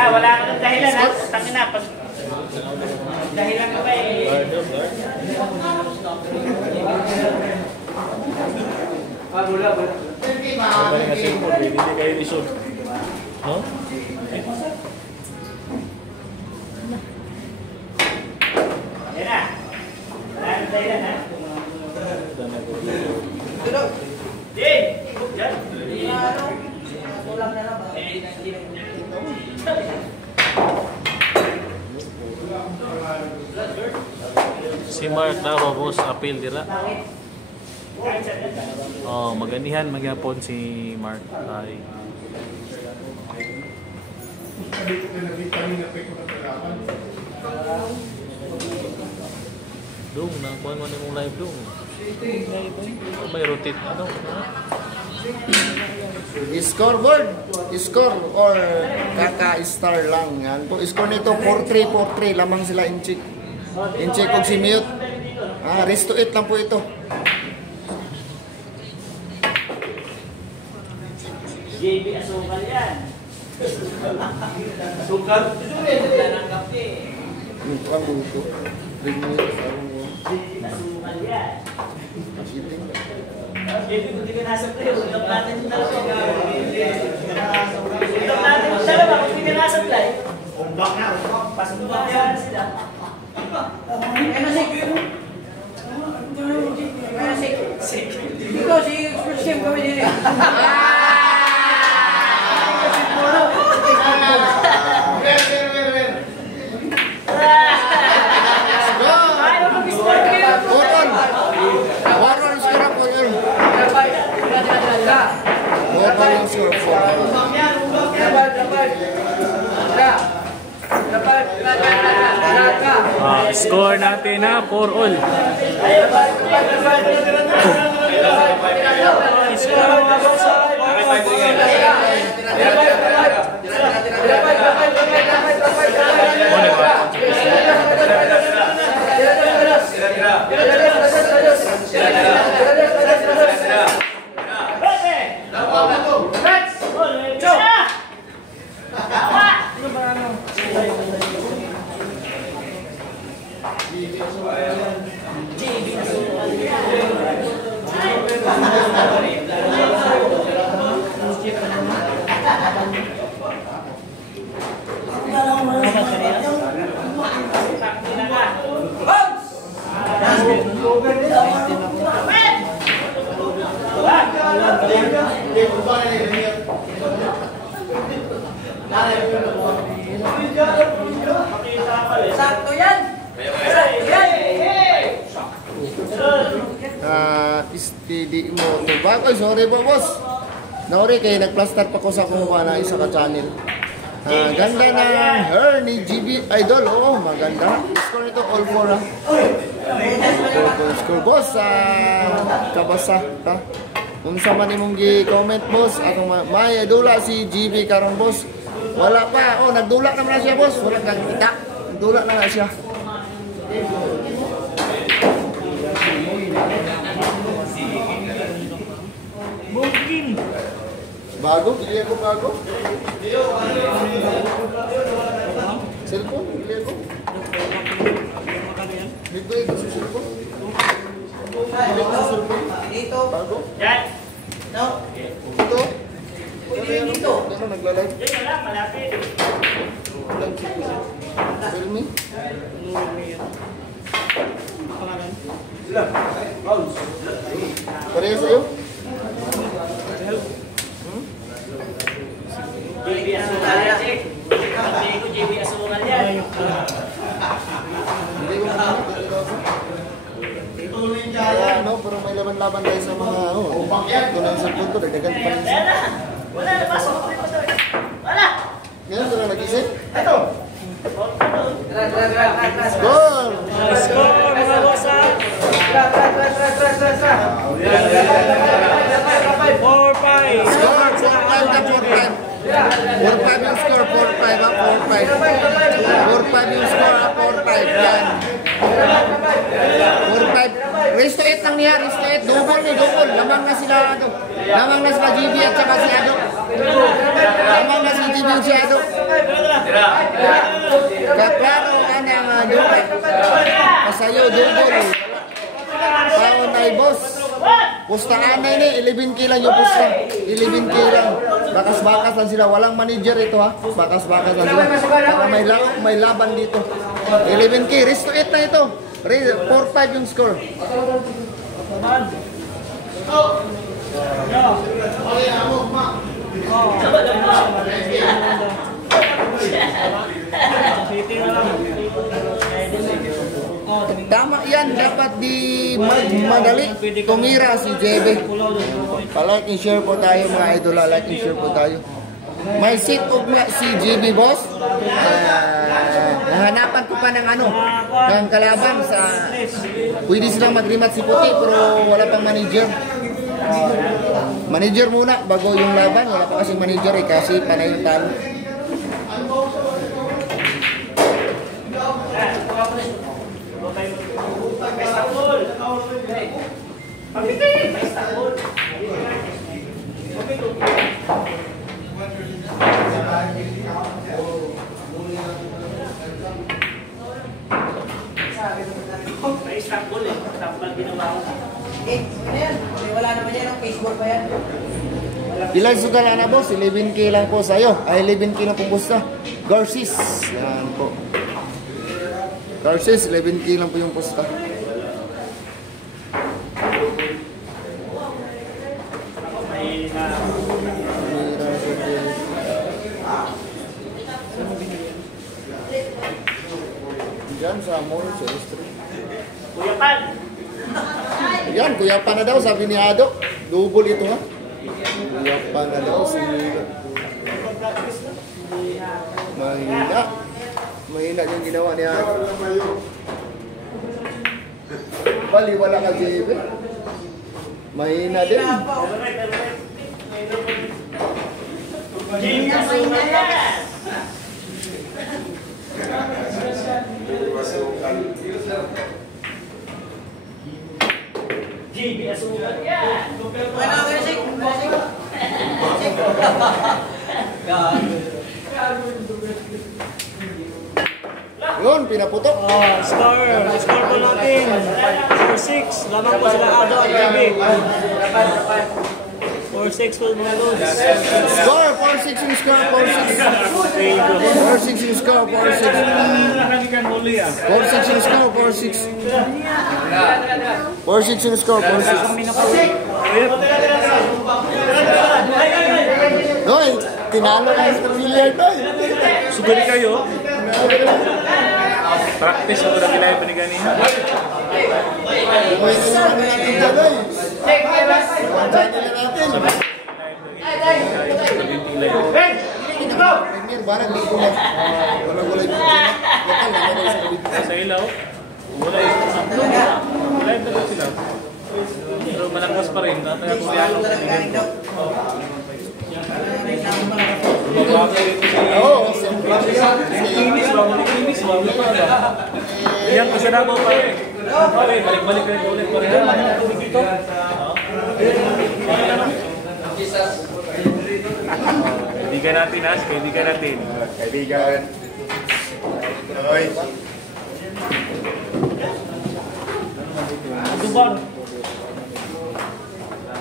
Wala ka ng dahilan ha. Tangin na. Pag dahilan ka ba eh. Hindi kayo lisod. No? Yan na. Wala ka ng dahilan ha. Din! Yan. Kulang na lang ba? Si Mark na boss appeal dira. Oh, maganihan magyapon si Mark ay. Dong, nakuha mo yung live dong. May rotate ano? Scoreboard, score or kaka-star lang. Yan po, score nito 4-3, 4-3 lamang sila incheck. Incheck kung si Mute. Rest to 8 lang po ito. JB asukal yan. Sukat. Wala ng kape. Ito ang buto. Bring mo ito sa mo. JB asukal yan. JB kung di ka nasa play, ulap natin yung dalawa. Ulap natin yung dalawa kung di ka nasa play. Umbak na. Pasok ba yan sila? Ano si? Dito si first game kami din. Waron! Waron score po yun. Waron yung score po. Score natin na 4-all. Sakto yan! Sakto yan! Steady mo. Bakit? Sorry po, boss. Nauri kayo, nagplaster pa ko sa kumuha na isa ka channel. Ganda ng hair ni GB Idol. Oo, maganda. Score nito, all 4 ha. Score, boss. Kabasa. Ha? Kung sa man imong gi-comment, boss. Atong may dula si GB karong, boss. Wala pa. Oh, nagdula naman na siya, boss. Wala kang kita. Nagdula na siya. Booking! Bago? Bili ako bago? Cellphone? Bili ako? Dito ito sa cellphone? Bili ko sa cellphone? Dito. Bago? Yan! No? Ito? Pwede rin dito. Ano nagla-live? Yan wala, malapit. Walang cellphone. Realme? Pareha sa'yo? JB asukal yan, Jake. Sabi ko JB asukal yan. Hindi ko na kaya ano, pero may laban-laban tayo sa mga ito na yung cellphone ko, dagdagan pa rin Yan na! Wala na, pasok ko rin ito. Wala! ngayon, ito na nag-isip? Ito! Goal! Score, mga bosa! 4-5. Score! 4-5 na, 4-5. 4-5 yung score, 4-5 ha, 4-5. 4-5 yung score ha, 4-5. Yan. 4-5. Race to 8 lang niya, race to 8. Double ni double. Lamang na sila, lamang na sila GB at saka si Ado. Lamang na si GB at si Ado. Kaklaro ka ng double. Kasayo, double. Paon ay boss. Pustaan na ini, 11K lang yung pusta. 11K lang. Bakas-bakas lang sila. Walang manager ito ha. Bakas-bakas lang sila. Para may laban dito. 11K. Race to 8 na ito. 4-5 yung score. Tama yan, dapat di madali tumira si JB. Like and share po tayo mga idol, like and share po tayo. May sit up nga si JB boss. Hanapan ko pa ng ng kalaban sa pwede silang mag-rematch si Puti pero wala pang manager. Manager muna bago yung laban, wala pa kasing manager kasi panay yung talo. Istanbul eh. Istanbul ginawa ko. Wala naman yan, Facebook pa yan. Ilan sugal na boss? 11K lang po sa'yo. Ay, 11K lang po pusta. Garcis. Yan po. Garcis, 11K lang po yung pusta. Diyan sa mall, sa street. Kuya Pan. Yan, Kuya Pan na daw, sabi ni Ado. Double ito ha. Kuya Pan na daw, si... Mahina. Mahina yung ginawa ni Ado. Bali, wala ka, JB. Mahina din. GB asukan yan. Yun, pinaputok. Score po natin. 4-6. Lamang po sila Ado at Gabi. 4-6 po mga loads. Score, 4-6 yung score, 4-6. 4-6 yung score, 4-6. 4-6 yung score, 4-6. 4-6 yung score, 4-6. Hoy, tinalo na yung billiard doy. Sugari kayo. Practice ako na pinay paniganihan. Hoy, sinabi natin dyan doy. Channel na natin. Premier, barang di ko lang. Wala-wala yung lokal na naman sa kabit. Sa ilaw, wala yung live na sila. Pero malakas pa rin. Tataya ko yan. Oo, siyempre. Yan, kasi nabaw pa rin. Balik-balik rin ulit pa rin. Kaibigan natin, As. Kaibigan natin. Kaibigan. Hoy.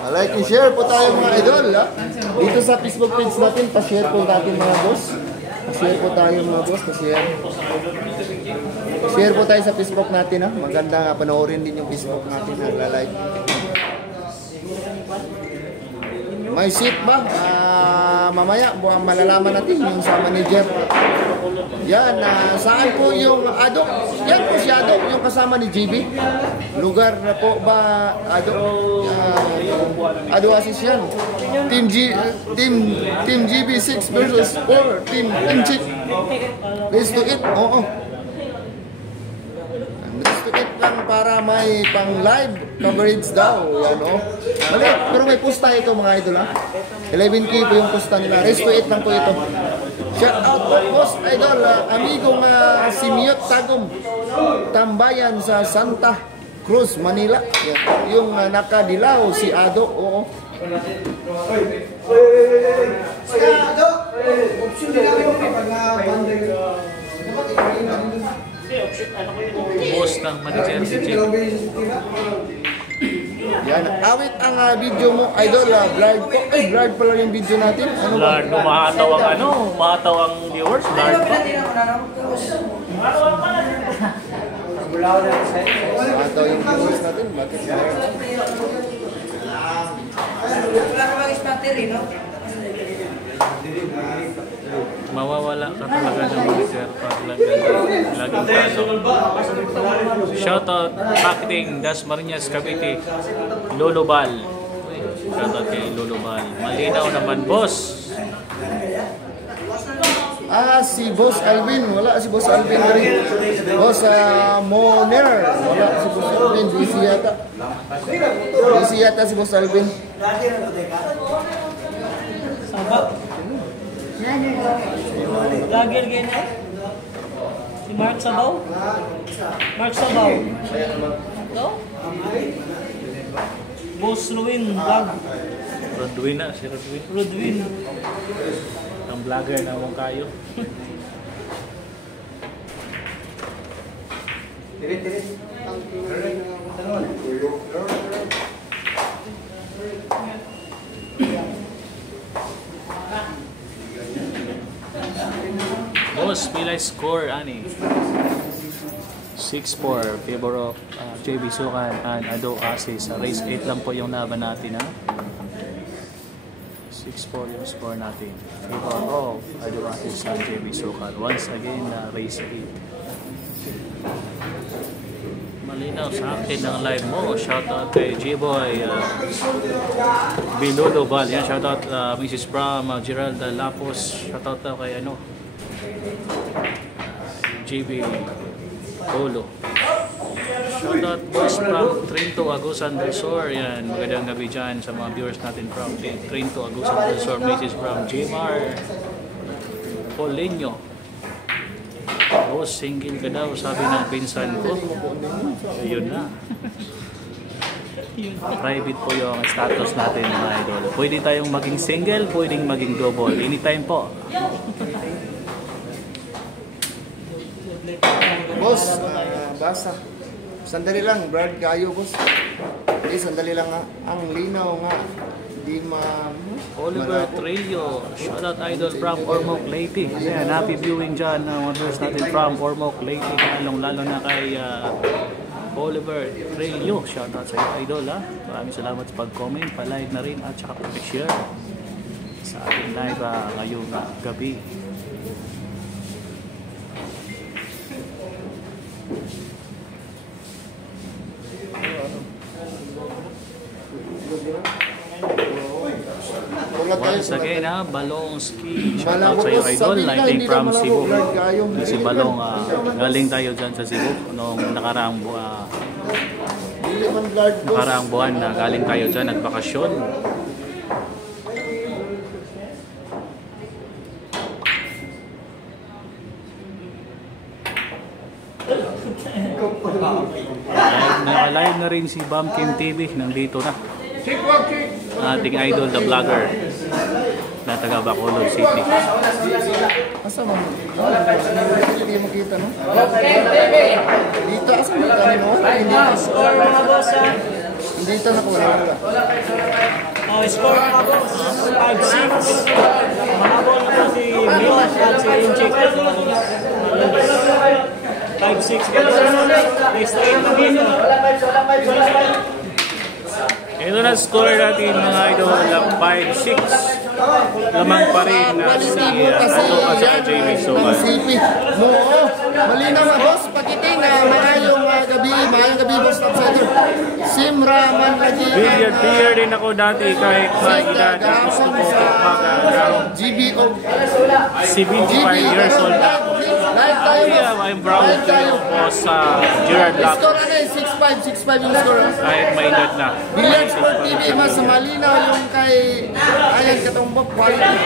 Like and share po tayo mga idol ha? Dito sa Facebook page natin, pa-share po natin mga boss. Pa-share po tayo mga boss, pa-share. Share po tayo sa Facebook natin ha? Maganda nga, panoorin din yung Facebook natin, nagla-like. May seat ba? Mamaya, buwang malalaman natin yung sa manager. Yan, saan po yung Ado? Yan po si Ado, yung kasama ni JB. Lugar na po ba Ado? Ado Assist yan. Team GB 6 versus 4. Team Chick. Race to it. Oo. Race to it lang para may pang live coverage daw. Yan o. Mali, pero may pusta ito mga idol ha. 11K po yung pusta nila. Race to 8 lang po ito. Shout out po boss idol, amigong si Miyot Tagum, tambayan sa Santa Cruz, Manila. Yan. Yung nakadilaw si Ado. Oo. Option din namin yung pag banding. Boss ng manager si Jim. Yan. Awit ang video mo, idol. Blurred po. Ay, blurred pala yung video natin. Ano ba? Lord, umahataw ang umahataw ang viewers. Ano Lord ba po. pinatira ko na lang? Ito yung viewers natin. Bakit blurred? Wala ka mag-battery, no? Mawawala ka talaga ng manager pag laging pasok. Shoutout Acting Das Marinas Cavite, Lolo Bal. Shoutout kay Lolo Bal. Malinaw naman boss. Si Boss Alvin. Wala si Boss Alvin rin. Boss Moner. Wala si Boss Alvin. Busy yata. Busy yata si Boss Alvin. Lager ganyan. Si Mark Sabaw? Mark Sabaw. Ito? Boss Ruin Vlog. Rodwin na, si Rodwin. Rodwin. Ang vlogger na mong kayo. Boss, pilay score, ani? 6-4, favor of JB Sukan and Ado Ase. Sa race 8 lang po yung laban natin, ha? 6-4 yung score natin. Favor of Ado Ase sa JB Sukan. Once again, race 8. Malinaw sa akin ng live mo. Shoutout kay J-Boy Bilodo Val. Yan, shoutout Mrs. Bram, Gerald Lapos. Shoutout daw kay JB Polo. Shoutout boss from Trinto, Agusan del Sur. Yan, magandang gabi dyan sa mga viewers natin from Trinto, Agusan del Sur. Mrs. from Jmar Polenyo. Boss, single ka daw, sabi ng pinsan ko. Ayun na. Private po yung status natin mga idol. Pwede tayong maging single, pwedeng maging double. Anytime po. Boss, basa. Sandali lang, Brad kayo, boss. Hindi, sandali lang nga. Ang linaw nga. Hindi Oliver Trillo, shoutout idol from Ormoc, Leyte. Ayan, happy viewing dyan ng viewers natin from Ormoc, Leyte. Lalo na kay Oliver Trillo. Shoutout sa iyo, idol, ha. Maraming salamat sa pag-comment, pa-like na rin at saka pa-share sa ating live ngayong gabi. Once again, Balongski. Shoutout sa iyo, idol. Lighting from Cebu. Si Balong, galing tayo dyan sa Cebu. Noong nakaraang buwan na galing tayo dyan, nagbakasyon. Live na rin si Bam Kim TV. Nandito na. Ating idol, the vlogger na taga Bacolod City. Asa mo? Hindi makita, no? Dito, asa mo ito, no? Score mga boss, ha? Dito na ko wala. Oh, score mga boss. 5-6. Mahabol na po si Mil at si Inchik. 5-6. Next 8 na dito. Ito na score natin mga idol, 5-6. Lamang pa rin si Ato at sa JB Sukan. Oo, malinaw na boss, pakiting maayong gabi boss ng Feather. Simra man lagi. Billiard player din ako dati kahit mag-edad. Gusto ko mag-garong. GBO. 75 years old na ako. Live tayo boss. I'm proud to po sa Gerard Score Lapos. ano 6-5 yung score. Kahit may edad na. Billiard Sport TV, mas malinaw yung kay Ayan Katumbok quality.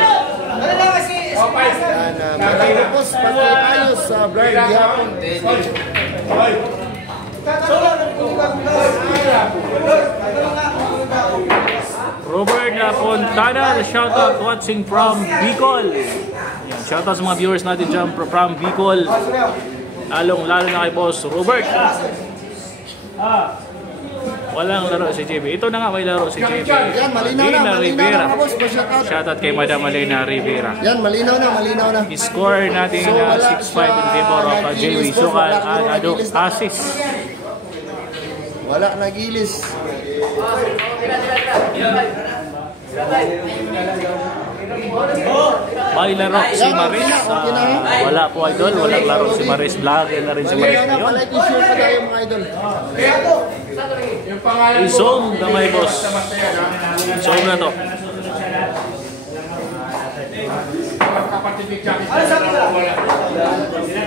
Yan, matapos pati ayos sa Brian Gihapon. Robert Fontana, shoutout watching from Bicol. Yan, shoutout sa mga viewers natin dyan from Bicol. Lalo na kay Boss Robert. Walang laro si JB. Ito na nga, may laro si JB. Yan, malinaw na mga boss. Shoutout kay Madam Alena Rivera. Yan, malinaw na. Score natin na 6-5 in favor of JB Sukal at Ado Asis. Wala nagilis. May laro si Maris. Wala po idol. Walang laro si Maris. Vlogger na rin si Maris ngayon. Palagi sure pa tayo mga idol. I-zoom na may boss. Zoom na to.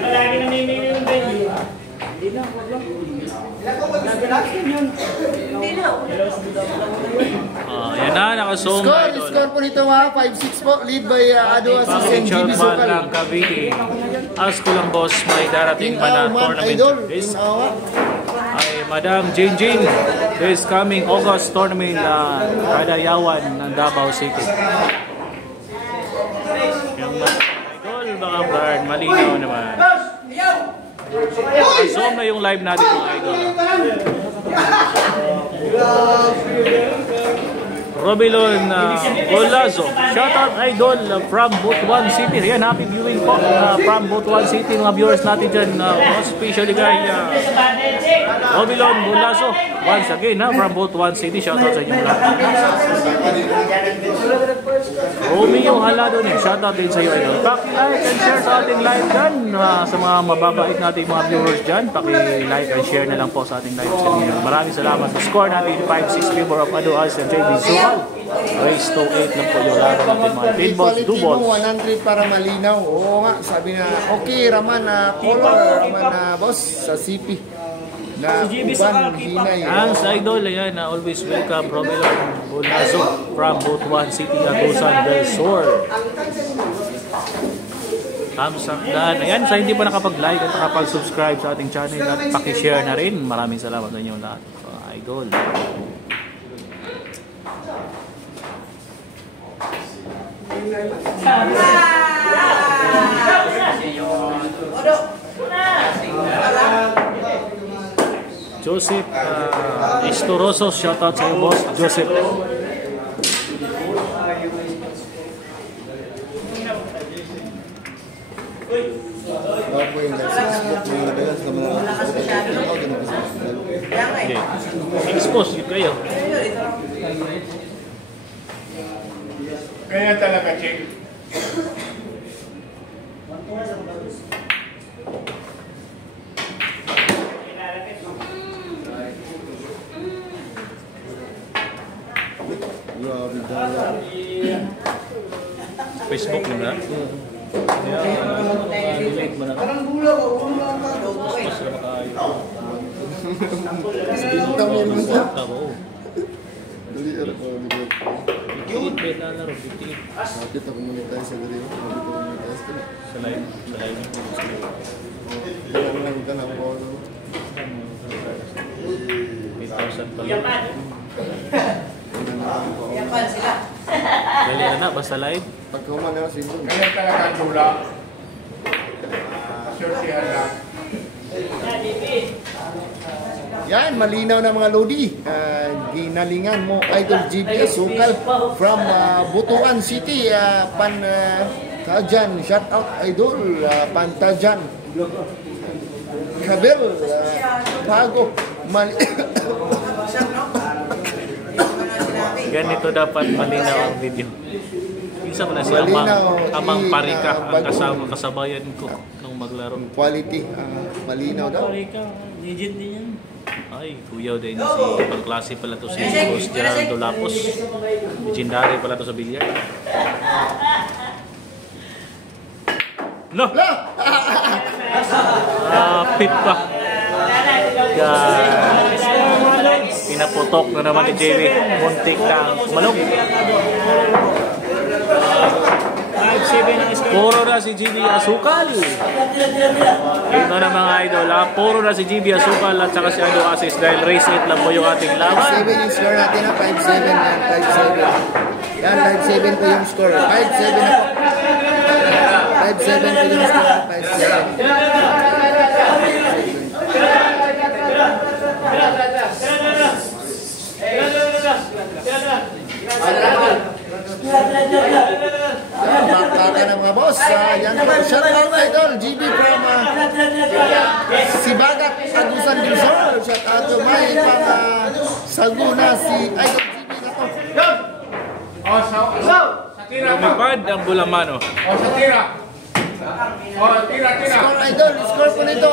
Lagi namimili yung venue. Yan na, naka-zoom na idol. Score po nito ha, 5-6 po. Lead by Ado Asis and GB Pang-shot Sukal. lang Cavite. Ask ko lang boss, may darating pa na tournament. Idol. This ay Madam Jane. This coming August tournament Kadayawan ng Davao City. Yung idol, mga brad, malinaw naman. Zoom na yung live natin mga idol. Robilon Golazo, shoutout idol from Butuan City. Yan, happy viewing po from Butuan City mga viewers natin dyan. Most especially kay Robilon Golazo. Once again from Butuan City, shoutout sa inyo lahat. Romeo Halado din, shoutout din sa iyo idol. Paki-like and share sa ating live dyan. Sa mga mababait nating mga viewers dyan, paki-like and share na lang po sa ating live dyan. Maraming salamat sa score natin 5-6 favor of Ado Asis and JB Sukal. Race to 8 lang po yung lahat natin mga pinballs, Quality doubles. mo 100 para malinaw. Oo nga, sabi na okay Raman color Raman boss sa CP. Na uban hinay. Ang sa idol, ayan, always welcome Romelon Bolazo from Butuan City, Agusan del Sur. Kamsakdan. Ayan, sa hindi pa nakapag-like at nakapag-subscribe sa ating channel at pakishare na rin. Maraming salamat sa inyo lahat. Idol. Joseph Istoroso, shoutout sa iyo boss Joseph. Expose yun kayo. Kaya talaga, Chick. Facebook mo na? Parang gula ko, gula ka. Bintang mo yung sa. Dali ano ko dito. Bakit ako monetize sa video? Bakit ako monetize ka na? Sa live. Ilang lang ka na po. 8,000 pala. Yapan sila. Dali na, basta live. Pagka umana na single. Kaya talaga ang dula. Sure siya lang. Yan, malinaw na mga lodi. Ginalingan mo, Idol GB Sukal from Butuan City. Pantajan, shout out Idol. Pantajan. Kabel, Pago. Ganito dapat malinaw ang video. Isa pala si Amang Parika, ang kasabayan ko nung maglaro. Quality, malinaw daw. Legend din yan. Ay, kuyaw din si ibang klase pala to si Boss Geraldo Lapos. Legendary pala to sa billiard. No! Pit pa. God. Pinaputok na naman ni JB. Muntik kang kumalog. 5-7 ang score. Puro na si GB Asukal. Ito na mga idol. Puro na si GB Asukal at saka si Ado Asis dahil race 8 lang po yung ating laban. 7 yung score natin na 5-7 yan. 5-7. Yan, 5-7 po yung score. 5-7 na po. 5-7 po yung score. 5-7. Bakbaka na mga boss. Yan po. Shout out idol. GB from Sibagat, Agusan del Sur. Shout out to may pang Saguna si idol GB na to. Lumipad ang Bulamano. Score idol. Score po nito.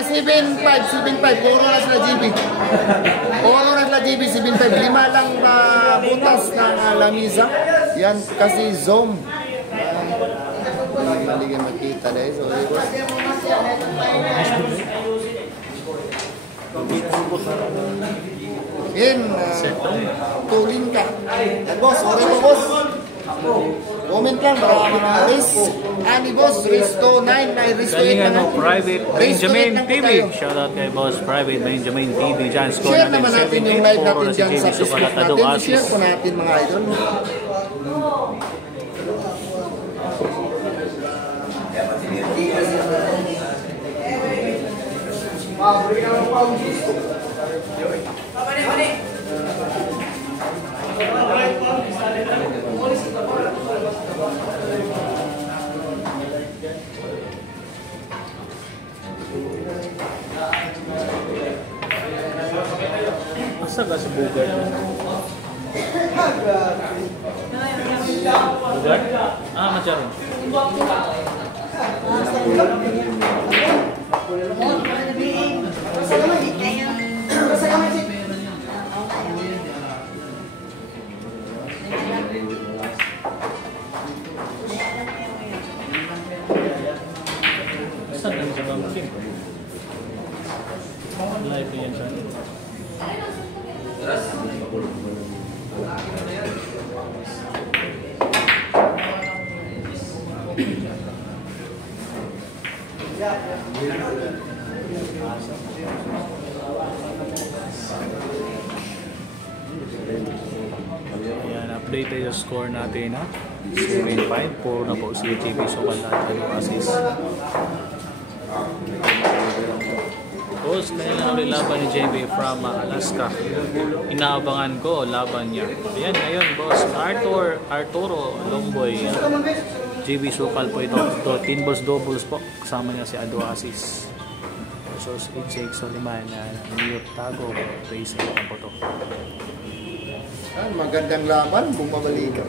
7-5. Puro na sila GB. Puro na sila GB. 7-5. 5 lang butas ng lamisa. Yan kasi zoom. Mali ka makita dahil. So, in tuling ka. Boss, sorry po boss. Comment lang para race. Ani boss, race to 9, race to 8 Galingan na. mo, Private Benjamin TV. Shoutout kay boss, Private Benjamin TV. Diyan, score Share natin naman natin yung 7-8. live Puro natin na si dyan JB sa Asukal Facebook at Ado natin. Asis. Share po natin mga idol. Asa ka sa Bugard? Bugard? Macharon. Saan lang sa bangking? Live yan siya. Ayan, update yung score natin ha. 7-5, puro na po si JB Asukal at Ado Asis. Tapos, kaya lang ulit laban ni JB from Alaska. Inaabangan ko laban niya. Ayan, ngayon boss, Arturo Longboy. JB Asukal po ito. Tin boss doubles po. Kasama niya si Ado Asis. So, si Jake Soliman na New Tago. Race 8 po ito. Magandang laban, bumabalik ka.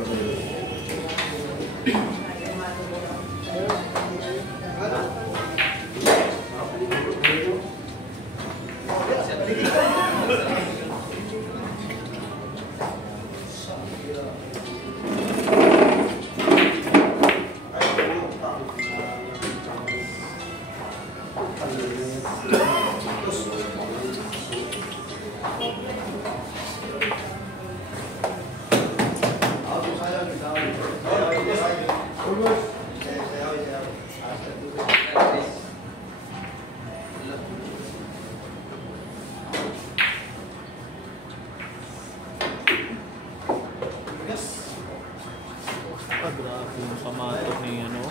Grabe yung kamatok ni ano.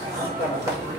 Kamatok ni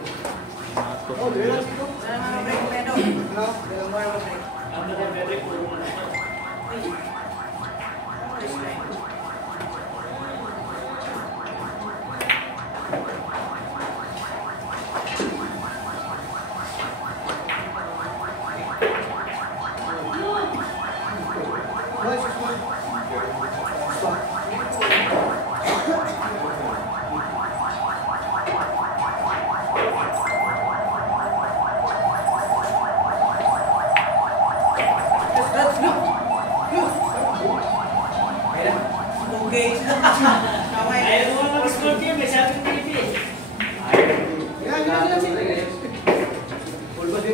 Ayaw mo mag-score team, may sabi ng TV.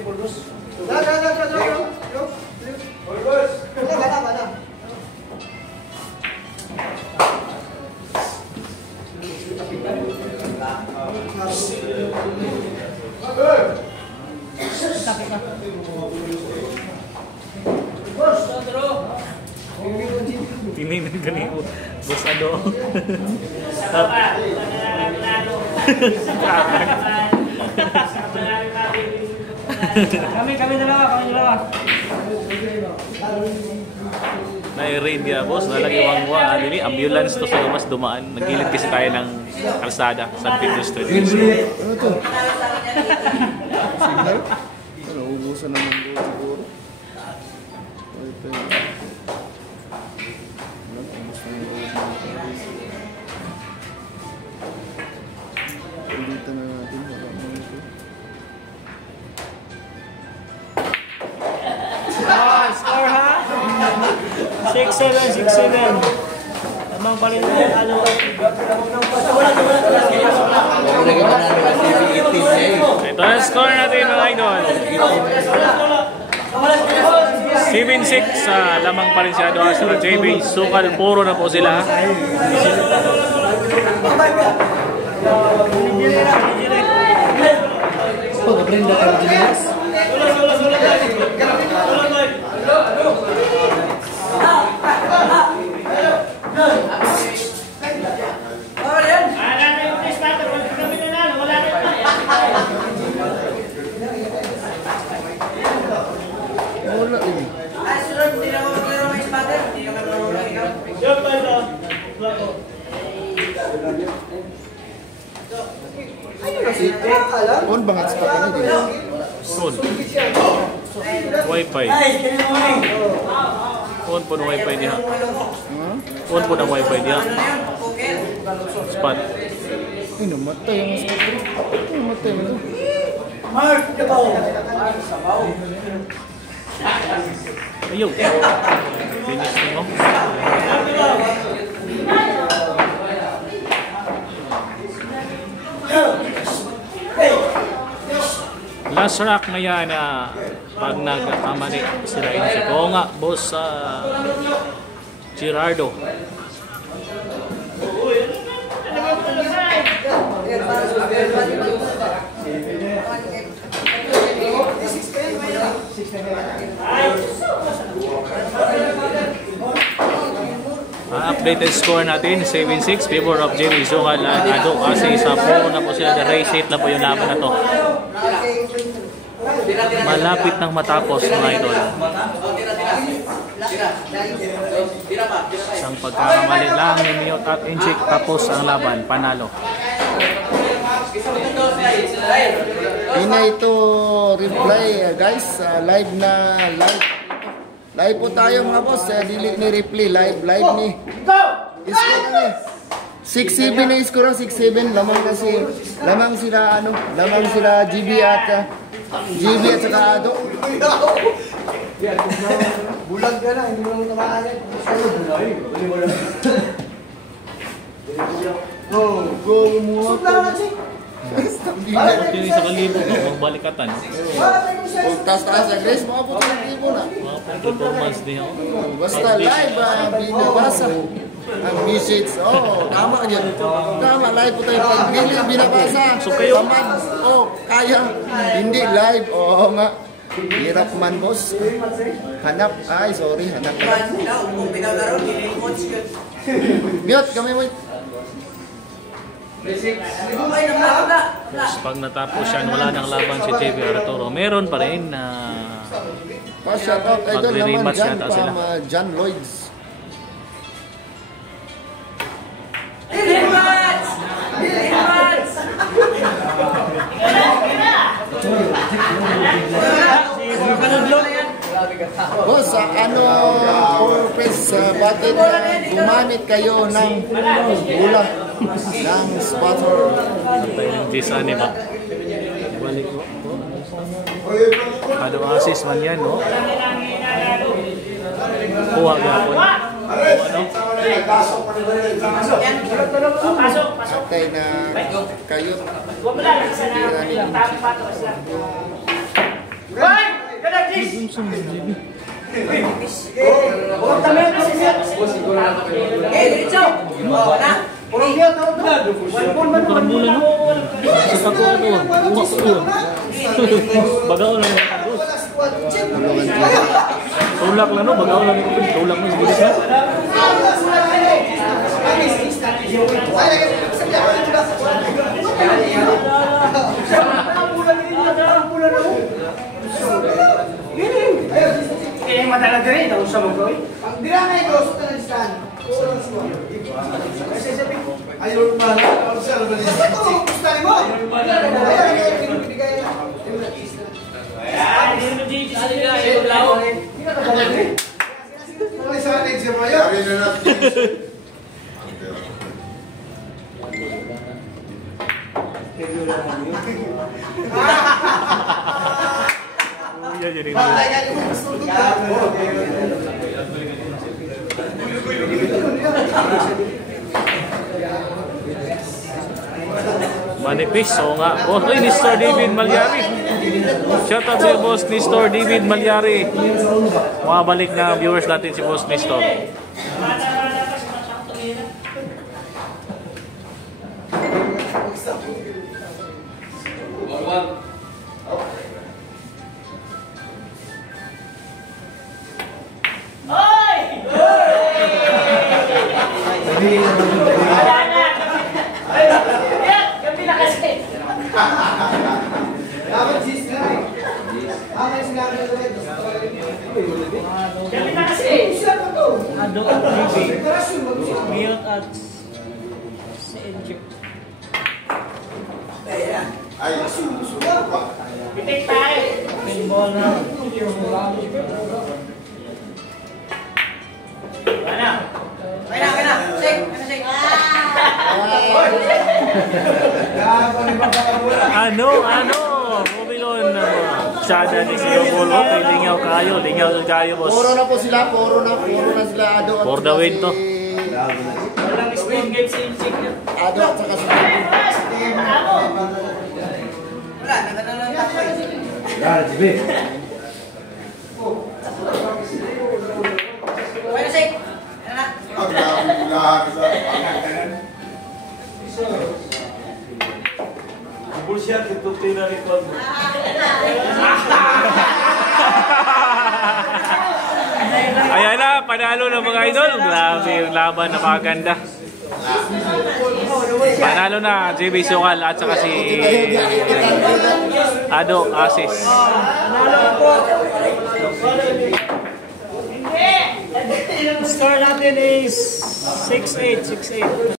Pulbos. Tinignan ka ni Boss Ado. Kami dalawa. Na-raid ya, boss. Nalagi wangwa. Dili, ambulance to sa mas dumaan. Nagilid kasi tayo ng kalsada. San Pedro Street. Ano to? Signal? Ano, ubusan naman doon siguro. Ito yun. Kumusta yung road natin? Ulitan na natin. Wala mo ito. Score ha? 6-7. Lamang pa rin na ano. Ito na score natin mga idol. 7-6 sa lamang pa rin si Ado Astro JB. Sukal puro na po sila. Wala eh. Ay, sunod, hindi na ako maglaro ng spatter. Hindi na maglaro ng ikaw. On ba nga sa pagkakas dito? On. Wi-Fi. On po ng Wi-Fi diha. On po ng Wi-Fi diha. Spot. Ay, namatay ang spot. Ay, namatay mo to. Ayaw. Finish mo. Last rock na yan pag nagkamali sila Inchik. Oo nga, boss Gerardo. Updated score natin 7-6 favor of Jerry Zukal at Ado kasi sa puro na po sila the race 8 na po yung laban na to. Malapit nang matapos mga idol. Isang pagkakamali lang ni Miyot at Inchik tapos ang laban, panalo. Ina ito reply guys, live na live. Live po tayo mga boss, dili ni reply, live ni. Score na ni. 6-7 na score, 6-7 lamang sila GB at saka Ado. Bulag ka na, hindi mo naman tamaan. Go mo. Pili sa kalibo, magbalikatan. Taas-taas ang Grace, mga po kalibo na. Mga performance din ako. Basta live, binabasa ang message. Tama yun. Tama, live po tayo. Pag binabasa, So kayo? tamad, kaya. Hindi live, nga. Hirap man, boss. Hanap, hanap. Mute, kami mo. Tapos pag natapos yan, wala nang laban si JB Arturo. Meron pa rin na Pa-shoutout idol naman Magre-rematch dyan, yata sila. John Lloyds. Boss, ano purpose, bakit gumamit kayo ng bola ng spotter? yung Gisane ba? Balik ko. Ano assist man yan, no? Kuha gapon. Ano? Patay na kayo. Karambulan, no? Sa pagkuha ko. Kuha ko. Bagaw lang yung tapos. Tulak lang, no? Bagaw lang yung tulak mo. Manipis, oo nga. Boss, ni Nestor David Malyari. Shoutout sa boss Nestor David Malyari. Mga balik na viewers natin si boss Nestor. Ado at GB. Mute at CNG. Pinball na. Kaya na. Shake. Shake. Ano? Mobilon. Sada ni Sio Polo. Lingaw kayo, boss. Puro na sila. Puro na sila. Ado at For the win to. Walang screen game si Inchik niya. Ado at saka si Wala, nagkataon lang ako eh. Kaya na, shake. Kaya na. Bullshit, ito tinarecord mo. Ayan na, panalo ng mga idol. Grabe yung laban, napakaganda. Panalo na, JB Sungal at saka si Ado Asis. Score natin is 6-8.